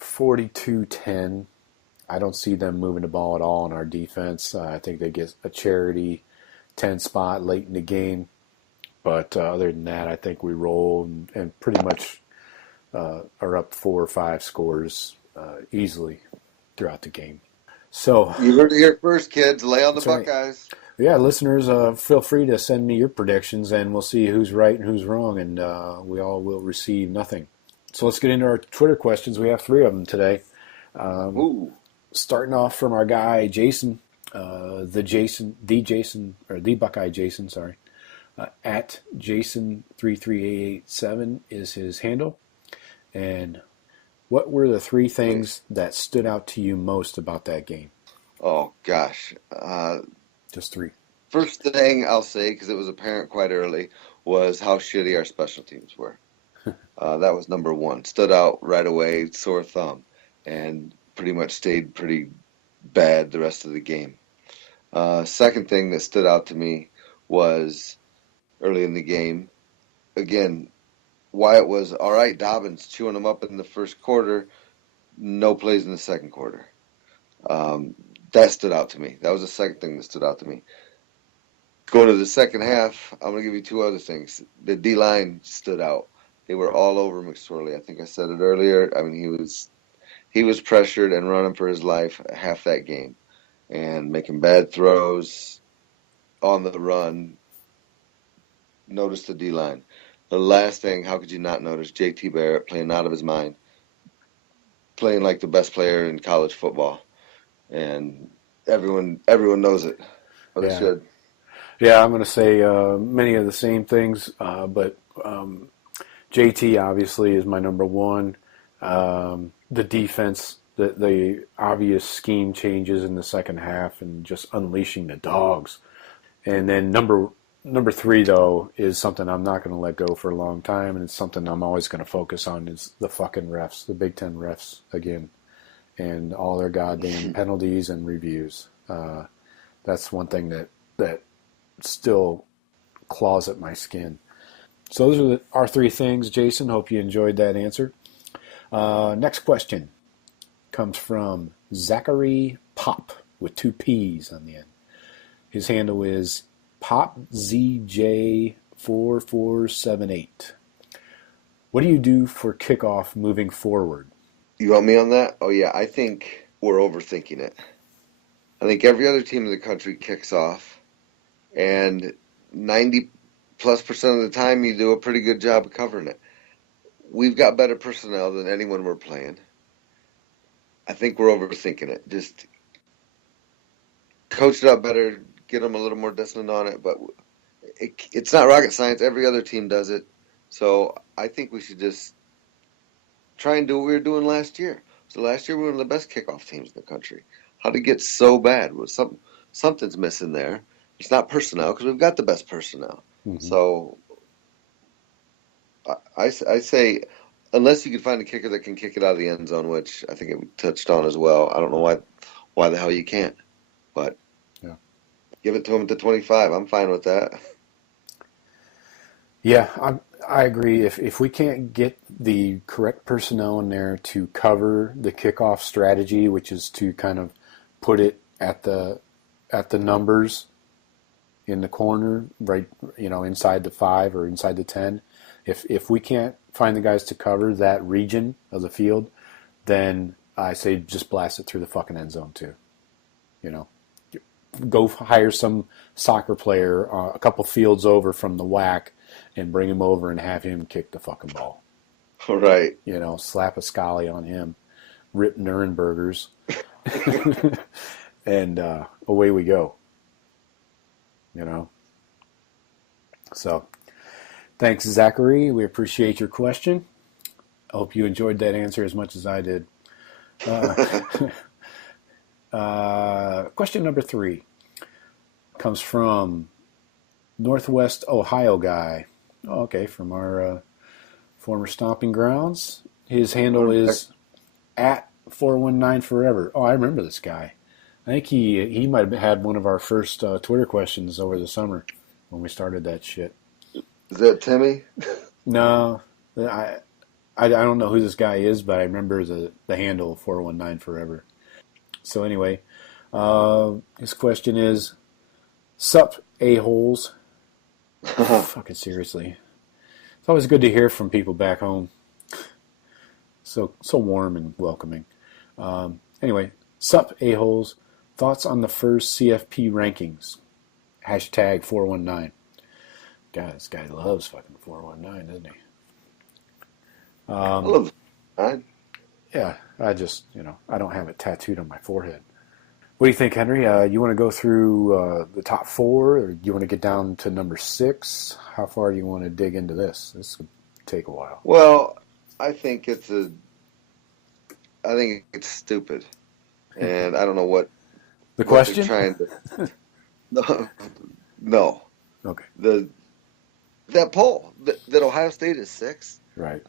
42-10. I don't see them moving the ball at all in our defense. I think they get a charity 10 spot late in the game. But other than that, I think we roll and pretty much are up 4 or 5 scores easily throughout the game. So you heard it here first, kids. Lay on the Buckeyes. Right. Yeah, listeners, feel free to send me your predictions, and we'll see who's right and who's wrong, and we all will receive nothing. So let's get into our Twitter questions. We have 3 of them today. Starting off from our guy Jason, the Buckeye Jason, sorry, at Jason33887 is his handle. And what were the 3 things that stood out to you most about that game? Oh gosh, just 3. First thing I'll say, because it was apparent quite early, was how shitty our special teams were. That was number 1. Stood out right away, sore thumb, and pretty much stayed pretty bad the rest of the game. Second thing that stood out to me was early in the game, again, Wyatt was all right. Dobbins chewing him up in the first quarter, no plays in the second quarter. That stood out to me. That was the second thing that stood out to me. Going to the second half, I'm going to give you 2 other things. The D-line stood out. They were all over McSorley. I think I said it earlier. I mean, he was pressured and running for his life half that game and making bad throws on the run. Notice the D-line. The last thing, how could you not notice J.T. Barrett playing out of his mind, playing like the best player in college football, and everyone knows it, but they should. Yeah, I'm going to say many of the same things, but JT obviously is my number 1. The defense, the obvious scheme changes in the second half and just unleashing the dogs. And then number 3, though, is something I'm not going to let go for a long time, and it's something I'm always going to focus on, is the fucking refs, the Big Ten refs, again, and all their goddamn penalties and reviews. That's one thing that still claws at my skin. So those are our 3 things, Jason. Hope you enjoyed that answer. Next question comes from Zachary Pop with 2 P's on the end. His handle is PopZJ4478. What do you do for kickoff moving forward? You want me on that? Oh, yeah. I think we're overthinking it. I think every other team in the country kicks off, and 90+% of the time you do a pretty good job of covering it. We've got better personnel than anyone we're playing. I think we're overthinking it. Just coach it up better, get them a little more disciplined on it. But it's not rocket science. Every other team does it. So I think we should just try and do what we were doing last year. So last year we were one of the best kickoff teams in the country. How did it get so bad? Something's missing there. It's not personnel, because we've got the best personnel. Mm-hmm. So I say, unless you can find a kicker that can kick it out of the end zone, which I think it touched on as well. I don't know why the hell you can't. But give it to him at the 25. I'm fine with that. Yeah, I agree. If we can't get the correct personnel in there to cover the kickoff strategy, which is to kind of put it at the numbers in the corner, right, inside the 5 or inside the 10. If we can't find the guys to cover that region of the field, then I say just blast it through the fucking end zone too. Go hire some soccer player a couple fields over from the WAC and bring him over and have him kick the fucking ball. Right. Slap a Scully on him, rip Nurembergers, and away we go. So thanks, Zachary. We appreciate your question. I hope you enjoyed that answer as much as I did. Question number 3 comes from Northwest Ohio guy. Oh, okay, from our former stomping grounds. His handle is at 419forever. Oh, I remember this guy. I think he might have had one of our first Twitter questions over the summer when we started that shit. Is that Timmy? No, I don't know who this guy is, but I remember the handle 419forever. So anyway, his question is, sup, a-holes? Fucking seriously. It's always good to hear from people back home. So warm and welcoming. Anyway, sup, a-holes? Thoughts on the first CFP rankings? Hashtag 419. God, this guy loves fucking 419, doesn't he? I love it. Yeah, I just, I don't have it tattooed on my forehead. What do you think, Henry? You want to go through the top 4, or do you want to get down to number 6? How far do you want to dig into this? This could take a while. Well, I think it's stupid, and I don't know what the question. Trying to no. Okay. That poll that Ohio State is 6. Right.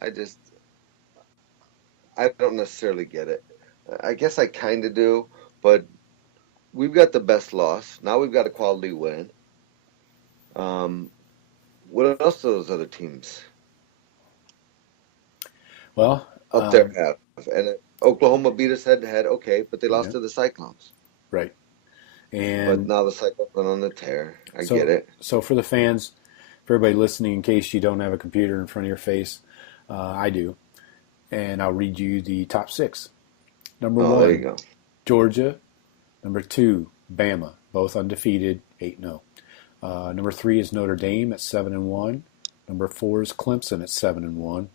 I don't necessarily get it. I guess I kind of do, but we've got the best loss. Now we've got a quality win. What else do those other teams up there have? And Oklahoma beat us head-to-head, okay, but they lost to the Cyclones. Right. But now the Cyclones went on the tear. I get it. So for the fans, for everybody listening, in case you don't have a computer in front of your face, I do. And I'll read you the top 6. Number 1, there you go. Georgia. Number 2, Bama, both undefeated, 8-0. Number 3 is Notre Dame at 7-1. Number 4 is Clemson at 7-1.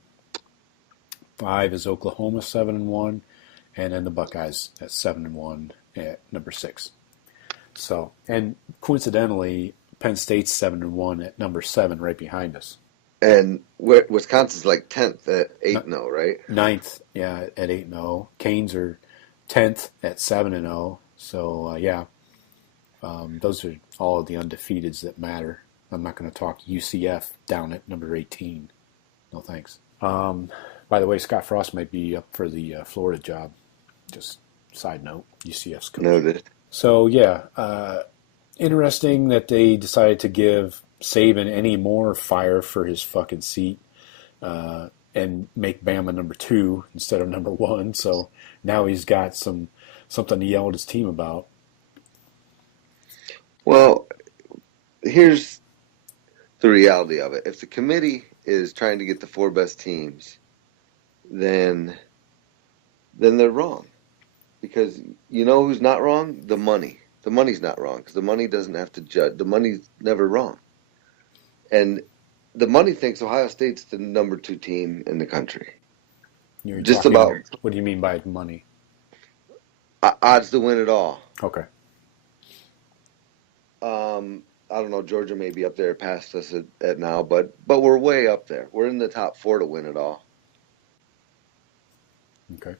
5 is Oklahoma, 7-1. And then the Buckeyes at 7-1 at number 6. So, and coincidentally, Penn State's 7-1 at number 7, right behind us. And Wisconsin's like 10th at 8-0, right? 9th, yeah, at 8-0. Canes are 10th at 7-0. So, those are all of the undefeateds that matter. I'm not going to talk UCF down at number 18. No thanks. By the way, Scott Frost might be up for the Florida job. Just side note, UCF's coach. Noted. So, interesting that they decided to give Saban any more fire for his fucking seat and make Bama number 2 instead of number 1. So now he's got something to yell at his team about. Well, here's the reality of it. If the committee is trying to get the 4 best teams, then they're wrong. Because you know who's not wrong? The money. The money's not wrong because the money doesn't have to judge. The money's never wrong. And the money thinks Ohio State's the number 2 team in the country. What do you mean by money? Odds to win it all. Okay. I don't know. Georgia may be up there past us at now, but we're way up there. We're in the top 4 to win it all. Okay.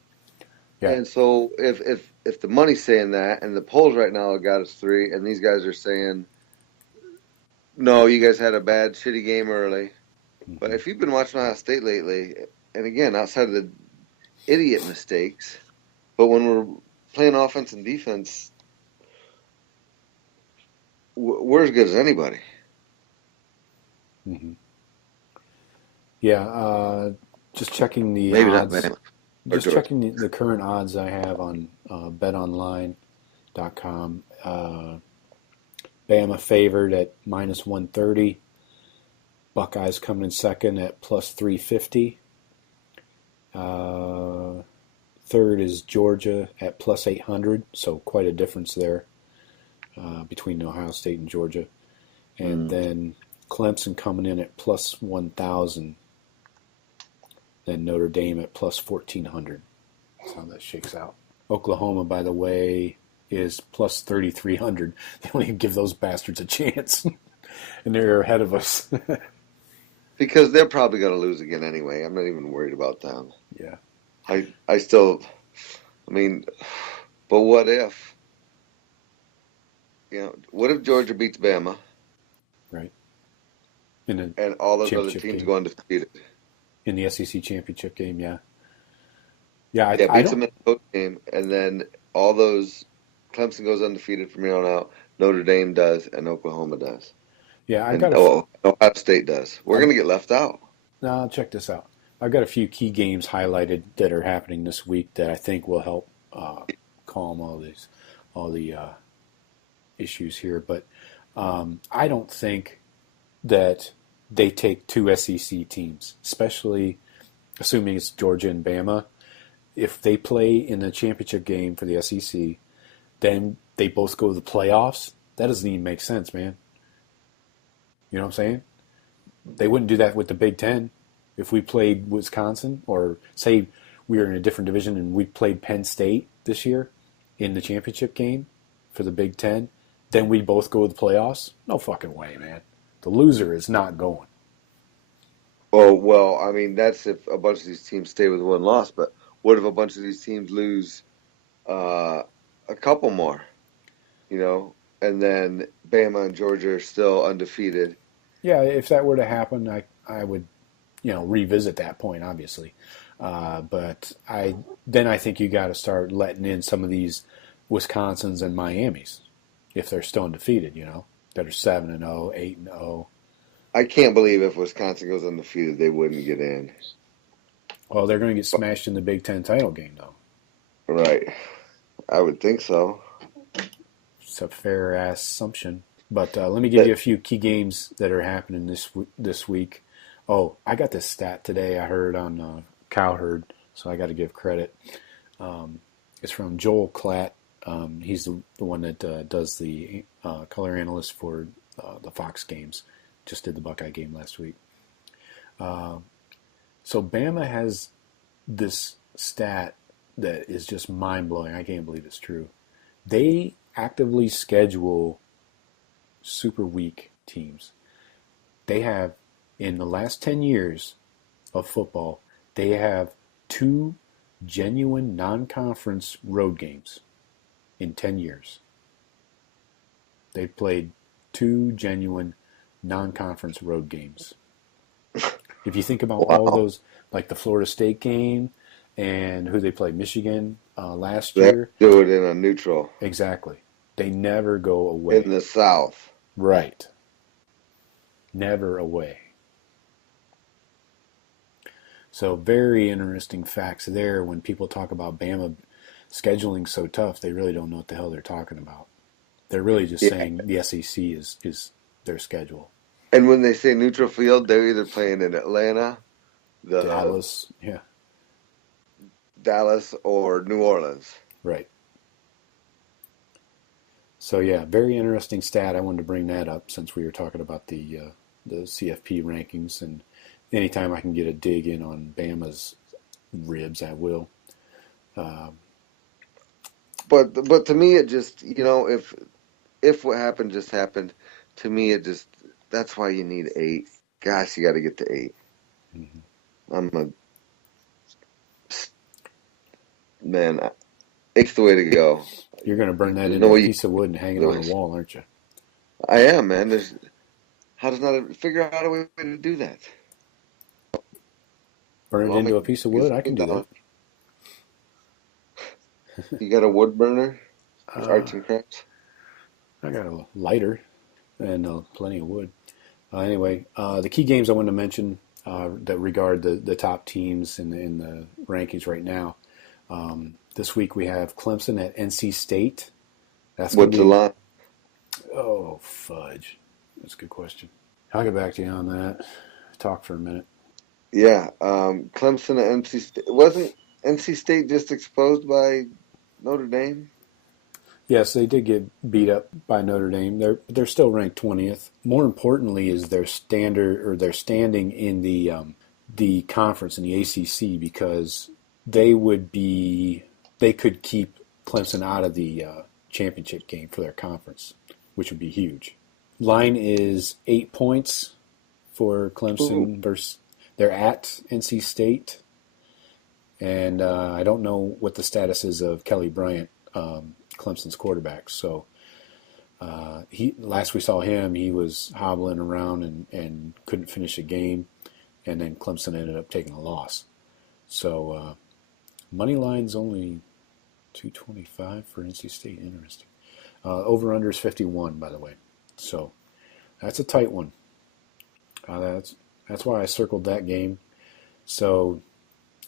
Yeah. And so if the money's saying that, and the polls right now have got us 3, and these guys are saying, no, you guys had a bad, shitty game early. Mm-hmm. But if you've been watching Ohio State lately, and again, outside of the idiot mistakes, but when we're playing offense and defense, we're as good as anybody. Mm-hmm. Yeah, just checking the Maybe not odds. Bama. Just checking the current odds I have on betonline.com. Bama favored at minus 130. Buckeyes coming in second at plus 350. Third is Georgia at plus 800, so quite a difference there between Ohio State and Georgia. And then Clemson coming in at plus 1,000. Then Notre Dame at plus 1,400. That's how that shakes out. Oklahoma, by the way, is plus 3,300. They don't even give those bastards a chance. And they're ahead of us. Because they're probably going to lose again anyway. I'm not even worried about them. Yeah. I mean, but what if? What if Georgia beats Bama? Right. And all those other teams game. go undefeated. In the SEC championship game, yeah. Yeah, beats them in the coach game, and then all those Clemson goes undefeated from here on out. Notre Dame does, and Oklahoma does. Yeah, Ohio State does. We're going to get left out. No, check this out. I've got a few key games highlighted that are happening this week that I think will help calm all the issues here. But I don't think that they take two SEC teams, especially assuming it's Georgia and Bama. If they play in the championship game for the SEC, then they both go to the playoffs. That doesn't even make sense, man. You know what I'm saying? They wouldn't do that with the Big Ten. If we played Wisconsin, or say we were in a different division and we played Penn State this year in the championship game for the Big Ten, then we both go to the playoffs? No fucking way, man. The loser is not going. Oh, well, I mean, that's if a bunch of these teams stay with one loss, but what if a bunch of these teams lose a couple more, and then Bama and Georgia are still undefeated? Yeah, if that were to happen, I would, revisit that point, obviously. But I think you got to start letting in some of these Wisconsins and Miamis if they're still undefeated, that are 7-0, 8-0. I can't believe if Wisconsin goes undefeated, they wouldn't get in. Well, they're going to get smashed in the Big Ten title game, though. Right. I would think so. It's a fair-ass assumption. But let me give you a few key games that are happening this week. Oh, I got this stat today I heard on Cowherd, so I got to give credit. It's from Joel Klatt. He's the one that does the color analyst for the Fox games. Just did the Buckeye game last week. So Bama has this stat that is just mind-blowing. I can't believe it's true. They actively schedule super weak teams. They have, in the last 10 years of football, they have 2 genuine non-conference road games in 10 years. They've played 2 genuine non-conference road games. If you think about all those, like the Florida State game and who they played, Michigan last year. They do it in a neutral. Exactly. They never go away. In the South. Right. Never away. So very interesting facts there. When people talk about Bama scheduling so tough, they really don't know what the hell they're talking about. They're really just saying the SEC is their schedule. And when they say neutral field, they're either playing in Atlanta, Dallas, or New Orleans. Right. So yeah, very interesting stat. I wanted to bring that up since we were talking about the CFP rankings, and anytime I can get a dig in on Bama's ribs, I will. But to me, it just if what happened just happened, to me it just. That's why you need 8. Gosh, you got to get to 8. Mm-hmm. Man, 8's the way to go. You're going to burn that into a piece of wood and hang it on the wall, aren't you? I am, man. Figure out a way to do that. Burn it into a piece of wood? I can do that. You got a wood burner? Arts and crafts? I got a lighter. and plenty of wood. Anyway, the key games I wanted to mention that regard the top teams in the rankings right now. This week we have Clemson at NC State. What's the line? Oh, fudge. That's a good question. I'll get back to you on that. Talk for a minute. Yeah, Clemson at NC State. Wasn't NC State just exposed by Notre Dame? Yes, they did get beat up by Notre Dame. They're still ranked 20th. More importantly, is their standing in the conference in the ACC, because they could keep Clemson out of the championship game for their conference, which would be huge. Line is 8 points for Clemson versus they're at NC State, and I don't know what the status is of Kelly Bryant, Clemson's quarterback. So last we saw him, he was hobbling around and couldn't finish a game, and then Clemson ended up taking a loss. So money line's only $225 for NC State. Interesting. Over under is 51, by the way. So that's a tight one. That's why I circled that game. So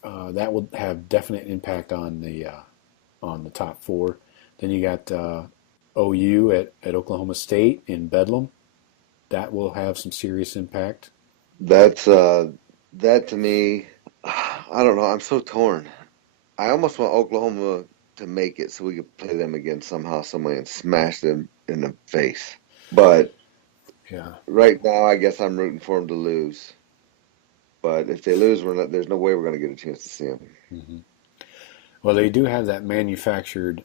that will have definite impact on the top four. Then you got OU at Oklahoma State in Bedlam. That will have some serious impact. That to me, I don't know. I'm so torn. I almost want Oklahoma to make it so we could play them again somehow, some way, and smash them in the face. But yeah, right now, I guess I'm rooting for them to lose. But if they lose, there's no way we're going to get a chance to see them. Mm-hmm. Well, they do have that manufactured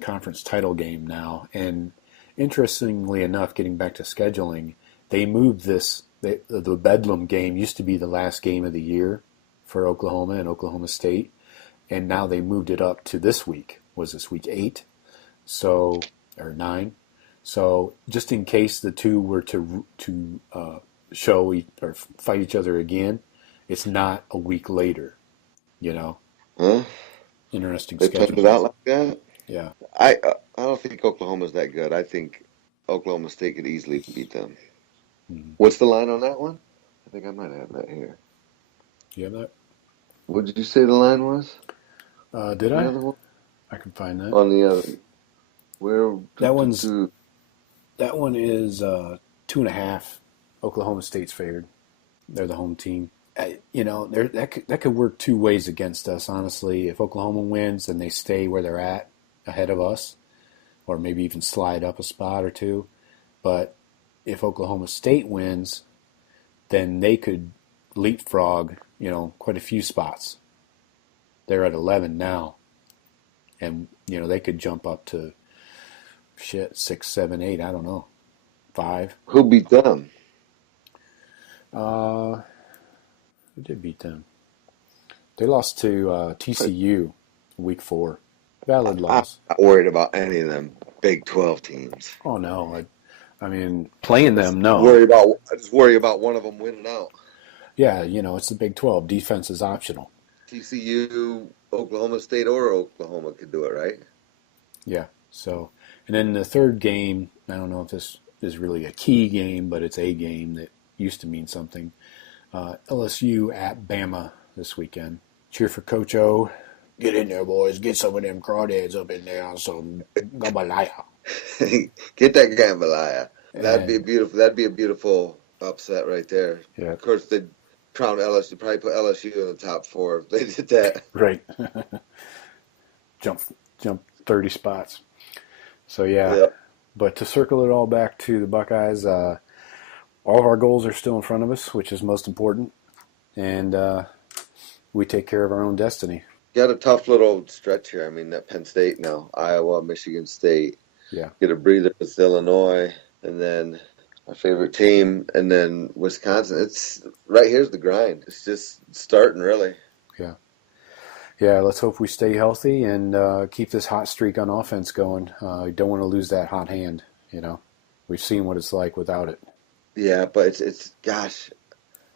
conference title game now. And interestingly enough, getting back to scheduling, they moved this. The Bedlam game used to be the last game of the year for Oklahoma and Oklahoma State. And now they moved it up to this week. Was this week 8? Or 9? So just in case the two were to show or fight each other again, it's not a week later. Huh? Interesting they schedule. They planned it out like that? Yeah. I don't think Oklahoma's that good. I think Oklahoma State could easily beat them. Mm-hmm. What's the line on that one? I think I might have that here. Do you have that? What did you say the line was? Did I? I can find that. On the other. Where? That one is 2.5. Oklahoma State's favored. They're the home team. That could work two ways against us, honestly. If Oklahoma wins, then they stay where they're at ahead of us, or maybe even slide up a spot or two. But if Oklahoma State wins, then they could leapfrog, quite a few spots. They're at 11 now. And, they could jump up to 6, 7, 8, I don't know, 5. Who beat them? Who did beat them? They lost to TCU week 4. Valid loss. I'm not worried about any of them Big 12 teams. Oh, no. I mean, playing them, no. I just worry about one of them winning out. Yeah, it's the Big 12. Defense is optional. TCU, Oklahoma State, or Oklahoma could do it, right? Yeah. So, and then the third game, I don't know if this is really a key game, but it's a game that used to mean something. LSU at Bama this weekend. Cheer for Coach O. Get in there, boys. Get some of them crawdads up in there on some jambalaya. Get that jambalaya. That'd be a beautiful upset right there. Yeah. Of course, they'd crown LSU. Probably put LSU in the top 4 if they did that. Right. Jump 30 spots. So yeah. Yep. But to circle it all back to the Buckeyes, all of our goals are still in front of us, which is most important, and we take care of our own destiny. Got a tough little stretch here. I mean, that Penn State now, Iowa, Michigan State. Yeah. Get a breather with Illinois, and then our favorite team, and then Wisconsin. It's right here's the grind. It's just starting, really. Yeah. Yeah, let's hope we stay healthy and keep this hot streak on offense going. Don't want to lose that hot hand, We've seen what it's like without it. Yeah, but it's gosh,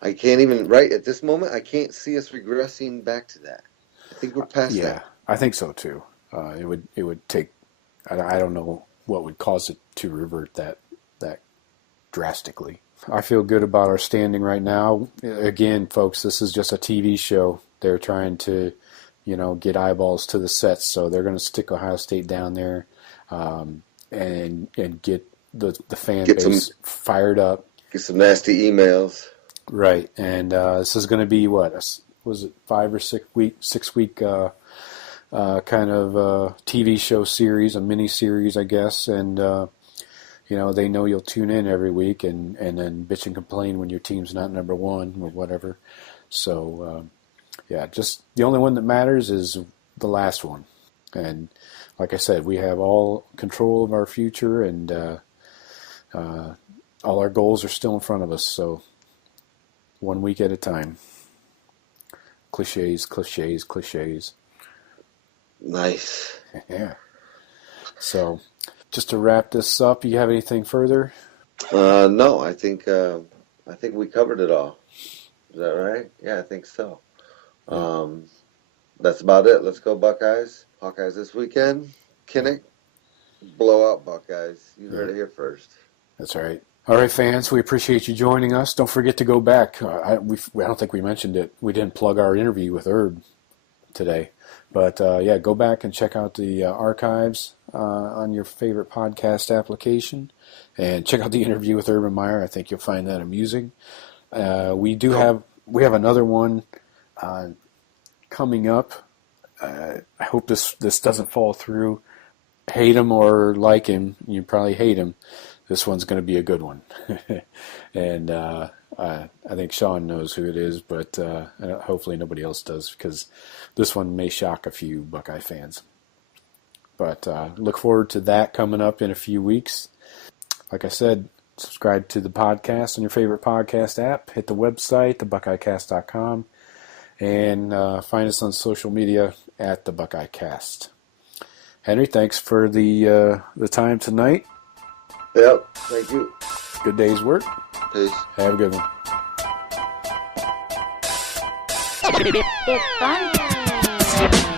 I can't even, right at this moment, I can't see us regressing back to that. I think we're past that. Yeah, I think so too. It would take, I don't know what would cause it to revert that drastically. I feel good about our standing right now. Again, folks, this is just a TV show. They're trying to, get eyeballs to the sets, so they're going to stick Ohio State down there and get the fan base fired up. Get some nasty emails. Right, and this is going to be what was it 5 or 6 week kind of TV show series, a mini series, I guess, and they know you'll tune in every week and then bitch and complain when your team's not number one or whatever. So just the only one that matters is the last one, and like I said, we have all control of our future, and all our goals are still in front of us. So 1 week at a time. Cliches. Nice. Yeah. So, just to wrap this up, you have anything further? No, I think we covered it all. Is that right? Yeah, I think so. That's about it. Let's go Buckeyes. Hawkeyes this weekend. Kinnick, blow out Buckeyes. You heard it here first. That's right. All right, fans, we appreciate you joining us. Don't forget to go back. I don't think we mentioned it. We didn't plug our interview with Herb today. But, go back and check out the archives on your favorite podcast application. And check out the interview with Urban Meyer. I think you'll find that amusing. We have another one coming up. I hope this doesn't fall through. Hate him or like him, you probably hate him. This one's going to be a good one. And I think Shawn knows who it is, but hopefully nobody else does, because this one may shock a few Buckeye fans. But look forward to that coming up in a few weeks. Like I said, subscribe to the podcast on your favorite podcast app. Hit the website, thebuckeyecast.com, and find us on social media at the Buckeyecast. Henry, thanks for the time tonight. Yep, thank you. Good day's work. Peace. Have a good one. It's fun.